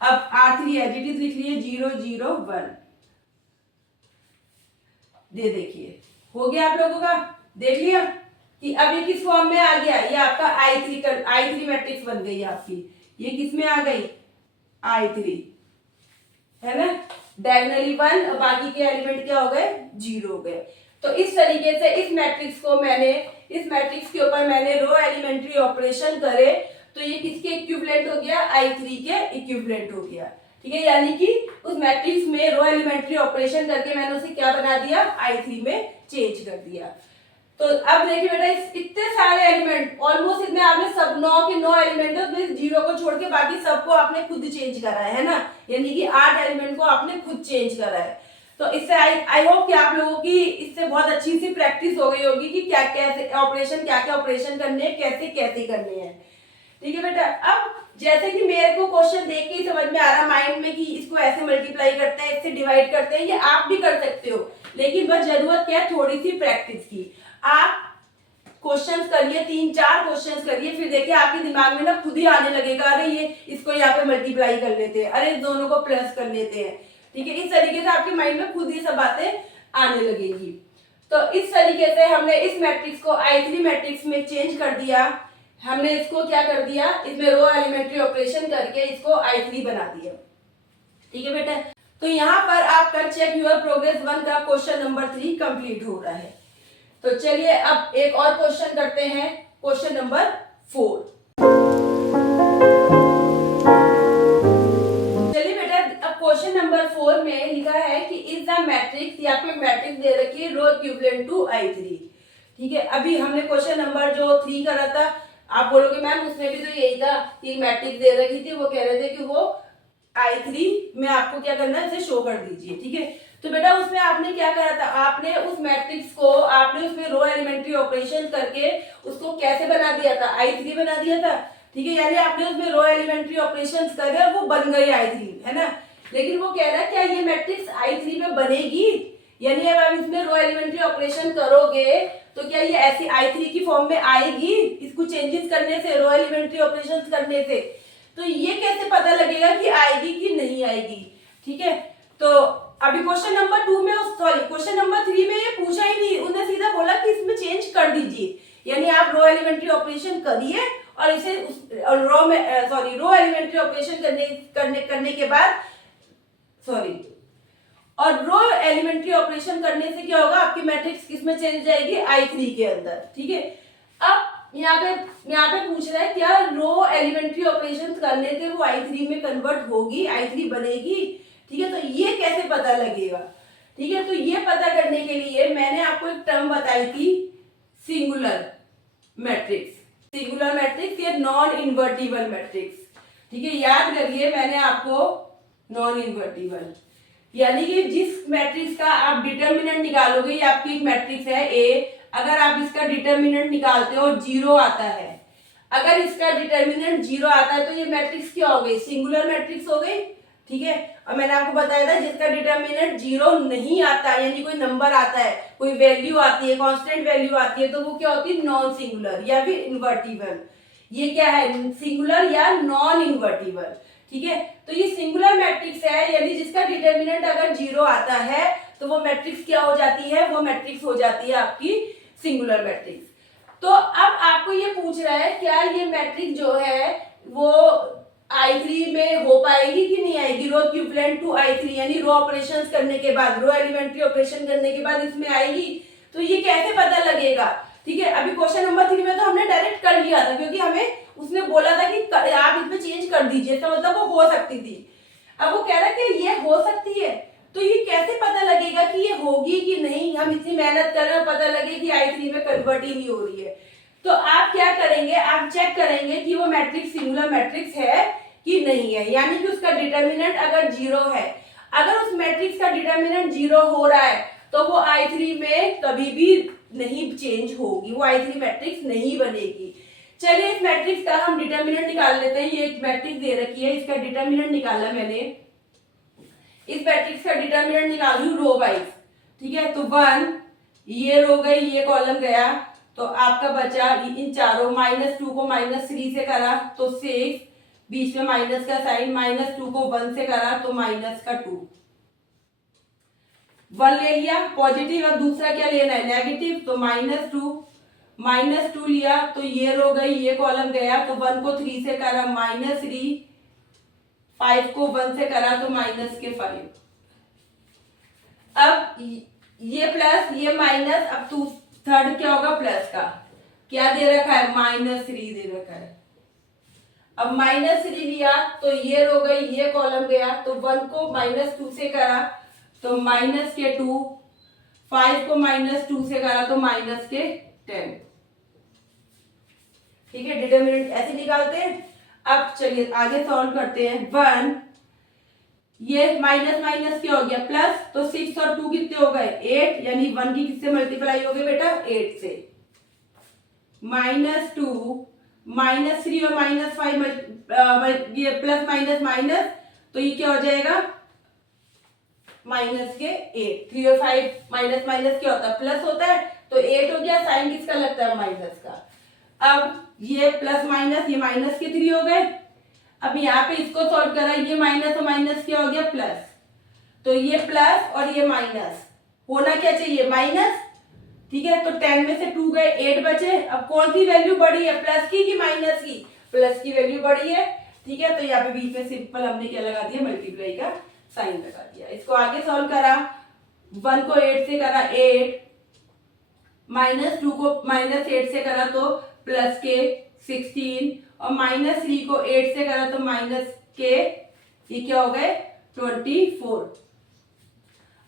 अब R3 एज इट इज लिख लिए 0 0 1। देखिए हो गया आप लोगों का, देख लिया कि अब ये किस फॉर्म में आ गया, ये आपका I3 मैट्रिक्स बन गई आपकी। ये किस में आ गई I3, है ना, डायगोनली 1 और बाकी के एलिमेंट क्या हो गए 0 हो गए। तो इस तरीके से इस मैट्रिक्स के ऊपर मैंने रो एलिमेंट्री ऑपरेशन करे, तो ये किसके इक्विवेलेंट हो गया, I3 के इक्विवेलेंट हो गया, ठीक है। यानी कि उस मैट्रिक्स में रो एलिमेंट्री ऑपरेशन करके मैंने उसे क्या बना दिया, I3 में चेंज कर दिया। तो अब देखिए बेटा, इतने सारे एलिमेंट, ऑलमोस्ट इतने आपने सब 9 के 9 एलिमेंट है, 0 को छोड़ के बाकी सबको आपने खुद चेंज करा है ना, यानी कि 8 एलिमेंट को आपने खुद चेंज करा है। तो इससे आई होप कि आप लोगों की इससे बहुत अच्छी सी प्रैक्टिस हो गई होगी कि क्या क्या ऑपरेशन करने हैं, कैसे करने हैं, ठीक है बेटा। अब जैसे कि मेरे को क्वेश्चन देख के ही समझ में आ रहा माइंड में कि इसको ऐसे मल्टीप्लाई करते हैं, इससे डिवाइड करते हैं, ये आप भी कर सकते हो, लेकिन बस जरूरत क्या है, थोड़ी सी प्रैक्टिस की। आप क्वेश्चंस करिए, 3-4 क्वेश्चंस करिए, फिर देखिए आपके दिमाग में ना खुद ही आने लगेगा, अरे ये इसको यहाँ पे मल्टीप्लाई कर लेते हैं, अरे दोनों को प्लस कर लेते हैं, ठीक है। इस तरीके से आपके माइंड में खुद ही सब बातें आने लगेगी। तो इस तरीके से हमने इस मैट्रिक्स को I3 मैट्रिक्स में चेंज कर दिया, हमने इसको क्या कर दिया, इसमें रो एलिमेंट्री ऑपरेशन करके इसको I3 बना दिया, ठीक है बेटा। तो यहाँ पर आपका चेक यूर प्रोग्रेस 1 का क्वेश्चन नंबर 3 कंप्लीट हो रहा है। तो चलिए अब एक और क्वेश्चन करते हैं, क्वेश्चन नंबर 4। चलिए बेटा, अब क्वेश्चन नंबर 4 में लिखा है कि इज द मैट्रिक्स, या फिर मैट्रिक्स दे रखी है रो इक्विवेलेंट टू I3। ठीक है, अभी हमने क्वेश्चन नंबर जो 3 करा था, आप बोलोगे मैम उसमें भी तो यही था कि मैट्रिक्स दे रखी थी, वो कह रहे थे कि वो I3 में आपको क्या करना है, इसे शो कर दीजिए। ठीक है, तो बेटा उसमें आपने क्या करा था, आपने उस मैट्रिक्स को आपने उसमें रो एलिमेंट्री ऑपरेशन करके उसको कैसे बना दिया था, I3 बना दिया था। ठीक है, यानी आपने उसमें रो एलिमेंट्री ऑपरेशंस करे, वो बन गई I3, है ना। लेकिन वो कह रहा है क्या ये मैट्रिक्स I3 में बनेगी, यानी अब आप इसमें रो एलिमेंट्री ऑपरेशन करोगे तो क्या ये ऐसी I3 की फॉर्म में आएगी, इसको चेंजेस करने से, रो एलिमेंट्री ऑपरेशंस करने से। तो ये कैसे पता लगेगा कि आएगी कि नहीं आएगी। ठीक है, तो अभी क्वेश्चन नंबर 2 में, सॉरी क्वेश्चन नंबर 3 में ये पूछा ही नहीं, उन्होंने सीधा बोला कि इसमें चेंज कर दीजिए, यानी आप रो एलिमेंट्री ऑपरेशन करिए और इसे रो एलिमेंट्री ऑपरेशन करने के बाद, और रो एलिमेंट्री ऑपरेशन करने से क्या होगा, आपकी मैट्रिक्स किसमें चेंज जाएगी, I3 के अंदर। ठीक है, अब यहाँ पे पूछ रहा है क्या रो एलिमेंट्री ऑपरेशन करने से वो I3 में कन्वर्ट होगी, I3 बनेगी। ठीक है, तो ये कैसे पता लगेगा। ठीक है, तो ये पता करने के लिए मैंने आपको एक टर्म बताई थी, सिंगुलर मैट्रिक्स या नॉन इन्वर्टिबल मैट्रिक्स। ठीक है, याद करिए मैंने आपको नॉन इन्वर्टिबल, यानी कि जिस मैट्रिक्स का आप डिटर्मिनेंट निकालोगे, ये आपकी एक मैट्रिक्स है A, अगर आप इसका डिटर्मिनेंट निकालते हो 0 आता है, अगर इसका डिटर्मिनेंट 0 आता है तो ये मैट्रिक्स क्या हो गई, सिंगुलर मैट्रिक्स हो गई। ठीक है, और मैंने आपको बताया था जिसका डिटर्मिनेंट 0 नहीं आता, यानी कोई नंबर आता है, कोई वैल्यू आती है, कांस्टेंट वैल्यू आती है, तो वो क्या होती है, नॉन सिंगुलर या फिर इन्वर्टिबल। ये क्या है, सिंगुलर या नॉन इन्वर्टिबल। ठीक है, तो ये सिंगुलर मैट्रिक्स है, यानी जिसका डिटर्मिनेंट अगर 0 आता है तो वो मैट्रिक्स क्या हो जाती है, वो मैट्रिक्स हो जाती है आपकी सिंगुलर मैट्रिक्स। तो अब आपको ये पूछ रहा है क्या ये मैट्रिक्स जो है वो I3 में हो पाएगी कि नहीं आएगी, रो इक्विवेलेंट टू I3, यानी रो ऑपरेशंस करने के बाद, रो एलिमेंट्री ऑपरेशन करने के बाद इसमें आएगी। तो ये कैसे पता लगेगा। ठीक है, अभी क्वेश्चन नंबर 3 में तो हमने डायरेक्ट कर लिया था, क्योंकि हमें उसने बोला था कि आप इसमें चेंज कर दीजिए, तो मतलब वो हो सकती थी। अब वो कह रहा है कि ये हो सकती है, तो ये कैसे पता लगेगा कि ये होगी कि नहीं, हम इतनी मेहनत कर रहे हैं, पता लगे कि I3 में कन्वर्ट ही नहीं हो रही है। तो आप क्या करेंगे, आप चेक करेंगे कि वो मैट्रिक्स सिंगुलर मैट्रिक्स है कि नहीं है, यानी कि उसका डिटर्मिनेंट अगर 0 है, अगर उस मैट्रिक्स का डिटर्मिनेंट 0 हो रहा है तो वो I3 में कभी भी नहीं चेंज होगी, वो I3 मैट्रिक्स नहीं बनेगी। चलिए इस मैट्रिक्स का हम डिटर्मिनेंट निकाल लेते हैं। ये एक मैट्रिक्स दे रखी है, इसका डिटर्मिनेंट निकाला मैंने, इस मैट्रिक्स का डिटर्मिनेंट निकाल लूं रो वाइज। ठीक है, तो 1 ये रो गई, ये कॉलम गया, तो आपका बचा इन चारों, -2 को -3 से करा तो 6, बीच में माइनस का साइन, -2 को 1 से करा तो -2, 1 ले लिया पॉजिटिव। अब दूसरा क्या लेना है, नेगेटिव, तो -2 लिया, तो ये रो गई, ये कॉलम गया, तो 1 को 3 से करा -3, 5 को 1 से करा तो -5। अब ये प्लस, ये माइनस, अब थर्ड क्या होगा, प्लस का, क्या दे रखा है, -3 दे रखा है। अब -3 लिया तो ये रो गई, ये कॉलम गया, तो 1 को -2 से करा तो -2, 5 को -2 से करा तो -10। ठीक है, डिटर्मिनेंट ऐसे निकालते हैं। अब चलिए आगे सॉल्व करते हैं। 1 ये माइनस माइनस क्या हो गया, प्लस, तो 6 और 2 कितने हो गए, 8, यानी 1 की किससे मल्टीप्लाई हो गई बेटा, 8 से। -2, -3 और -5 ये प्लस माइनस माइनस, तो ये क्या हो जाएगा, -8। 3 और 5 माइनस माइनस क्या होता है, प्लस होता है, तो 8 हो गया, साइन किसका लगता है, माइनस का। अब ये प्लस माइनस, ये माइनस के 3 हो गए। अब यहाँ पे इसको सॉल्व करा, ये माइनस और माइनस क्या हो गया, प्लस, तो ये प्लस और ये माइनस, होना क्या चाहिए, माइनस। ठीक है, तो 10 में से 2 गए, 8 बचे। अब कौन सी वैल्यू बड़ी है, प्लस की कि माइनस की, प्लस की वैल्यू बड़ी है। ठीक है, तो यहाँ पे बीच में सिंपल हमने क्या लगा दिया, मल्टीप्लाई का साइन लगा दिया। इसको आगे सॉल्व करा, 1 को 8 से करा 8, -2 को -8 से करा तो प्लस के 16, और -3 को 8 से करा तो माइनस के, ये क्या हो गए 24।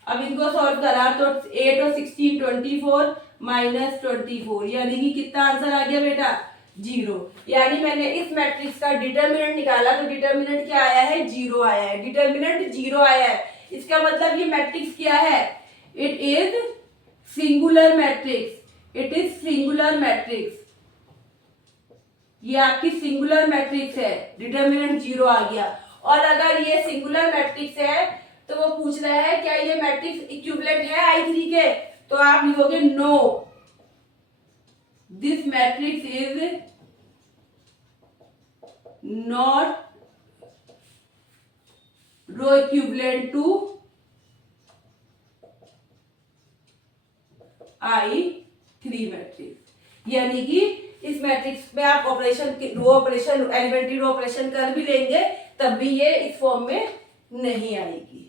अब इनको सॉल्व करा तो 8 और 16 24 -24, यानी कि कितना आंसर आ गया बेटा 0। यानी मैंने इस मैट्रिक्स का डिटर्मिनेंट निकाला तो डिटर्मिनेंट क्या आया है 0 आया है, डिटर्मिनेंट 0 आया है। इसका मतलब ये मैट्रिक्स क्या है, it is singular matrix, it is singular matrix, ये आपकी सिंगुलर मैट्रिक्स है, डिटर्मिनेंट 0 आ गया। और अगर ये सिंगुलर मैट्रिक्स है तो वो पूछ रहा है क्या ये मैट्रिक्स इक्विवेलेंट है I3 के, तो आप लिखोगे no, this matrix is not row equivalent to I3 matrix. यानी कि इस मैट्रिक्स में आप operation row operation elementary row operation कर भी लेंगे तब भी ये इस फॉर्म में नहीं आएगी।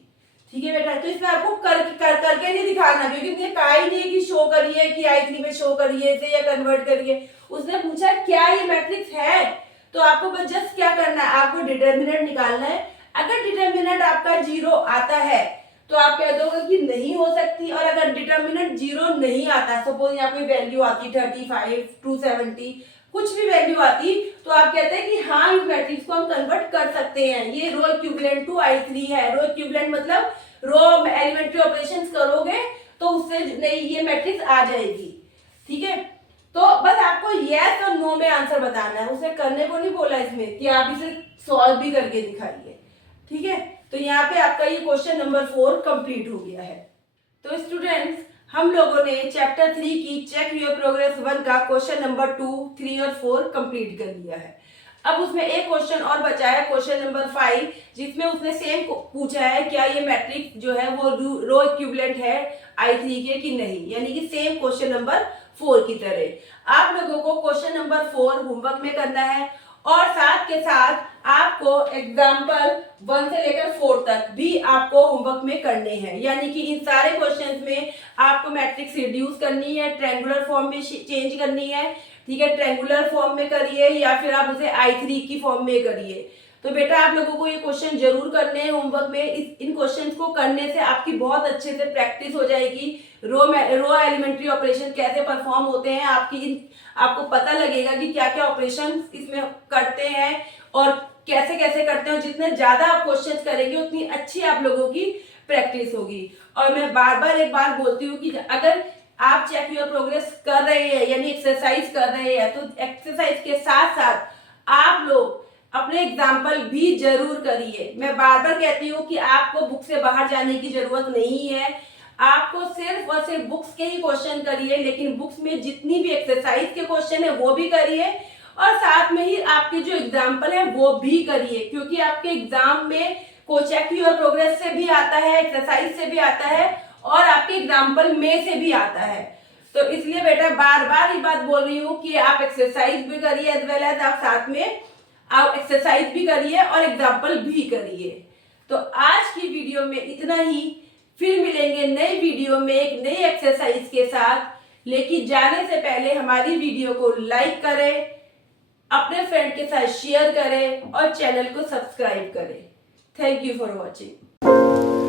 ठीक है बेटा, तो इसमें आपको करके नहीं दिखाना, क्योंकि मुझे कहा ही नहीं है कि शो करिए कि I3 में शो करिए इसे या कन्वर्ट करिए। उसने पूछा क्या ये मैट्रिक्स है, तो आपको बस जस्ट क्या करना है, आपको डिटर्मिनेंट निकालना है। अगर डिटर्मिनेंट आपका 0 आता है तो आप कह दोगे कि नहीं हो सकती, और अगर डिटर्मिनेंट 0 नहीं आता, सपोज यहाँ कोई वैल्यू आती 35 270 कुछ भी वैल्यू आती, तो आप कहते हैं कि हाँ इस मैट्रिक्स को हम कन्वर्ट कर सकते हैं, ये रो इक्विवेलेंट टू I3 है। रो इक्विवेलेंट मतलब रो एलिमेंट्री ऑपरेशंस करोगे तो उससे नहीं ये मैट्रिक्स आ जाएगी। ठीक है, तो बस आपको यस और नो में आंसर बताना है, उसे करने को नहीं बोला इसमें कि आप इसे सॉल्व भी करके दिखाइए। ठीक है, तो यहाँ पे आपका ये क्वेश्चन नंबर 4 कंप्लीट हो गया है। तो स्टूडेंट्स, हम लोगों ने चैप्टर 3 की चेक योर प्रोग्रेस 1 का क्वेश्चन नंबर 2, 3 और 4 कंप्लीट कर लिया है। अब उसमें एक क्वेश्चन और बचा है, क्वेश्चन नंबर 5, जिसमें उसने सेम पूछा है क्या ये मैट्रिक्स जो है वो रो इक्विवेलेंट है I3 के कि नहीं, यानी कि सेम क्वेश्चन नंबर 4 की तरह। आप लोगों को क्वेश्चन नंबर 4 होमवर्क में करना है, और साथ के साथ आपको एग्जाम्पल 1 से लेकर 4 तक भी आपको होमवर्क में करने हैं। यानी कि इन सारे क्वेश्चंस में आपको मैट्रिक्स रिड्यूस करनी है, ट्रायंगुलर फॉर्म में चेंज करनी है। ठीक है, ट्रायंगुलर फॉर्म में करिए या फिर आप उसे I3 की फॉर्म में करिए। तो बेटा आप लोगों को ये क्वेश्चन जरूर करने हैं होमवर्क में। इन क्वेश्चंस को करने से आपकी बहुत अच्छे से प्रैक्टिस हो जाएगी, रो एलिमेंट्री ऑपरेशन कैसे परफॉर्म होते हैं, आपको पता लगेगा कि क्या क्या ऑपरेशन इसमें करते हैं और कैसे कैसे करते हैं। जितने ज्यादा आप क्वेश्चन करेंगे उतनी अच्छी आप लोगों की प्रैक्टिस होगी। और मैं बार बार एक बात बोलती हूँ कि अगर आप चेक योर प्रोग्रेस कर रहे हैं यानी एक्सरसाइज कर रहे हैं, तो एक्सरसाइज के साथ साथ आप लोग अपने एग्जाम्पल भी जरूर करिए। मैं बार बार कहती हूँ कि आपको बुक से बाहर जाने की जरूरत नहीं है, आपको सिर्फ और सिर्फ बुक्स के ही क्वेश्चन करिए, लेकिन बुक्स में जितनी भी एक्सरसाइज के क्वेश्चन है वो भी करिए, और साथ में ही आपके जो एग्जाम्पल है वो भी करिए, क्योंकि आपके एग्जाम में को चेक योर प्रोग्रेस से भी आता है, एक्सरसाइज से भी आता है, और आपके एग्जाम्पल में से भी आता है। तो इसलिए बेटा बार बार ये बात बोल रही हूँ कि आप एक्सरसाइज भी करिए एज वेल एज आप साथ में आप एक्सरसाइज भी करिए और एग्जाम्पल भी करिए। तो आज की वीडियो में इतना ही, फिर मिलेंगे नई वीडियो में एक नई एक्सरसाइज के साथ। लेकिन जाने से पहले हमारी वीडियो को लाइक करें, अपने फ्रेंड के साथ शेयर करें और चैनल को सब्सक्राइब करें। Thank you for watching.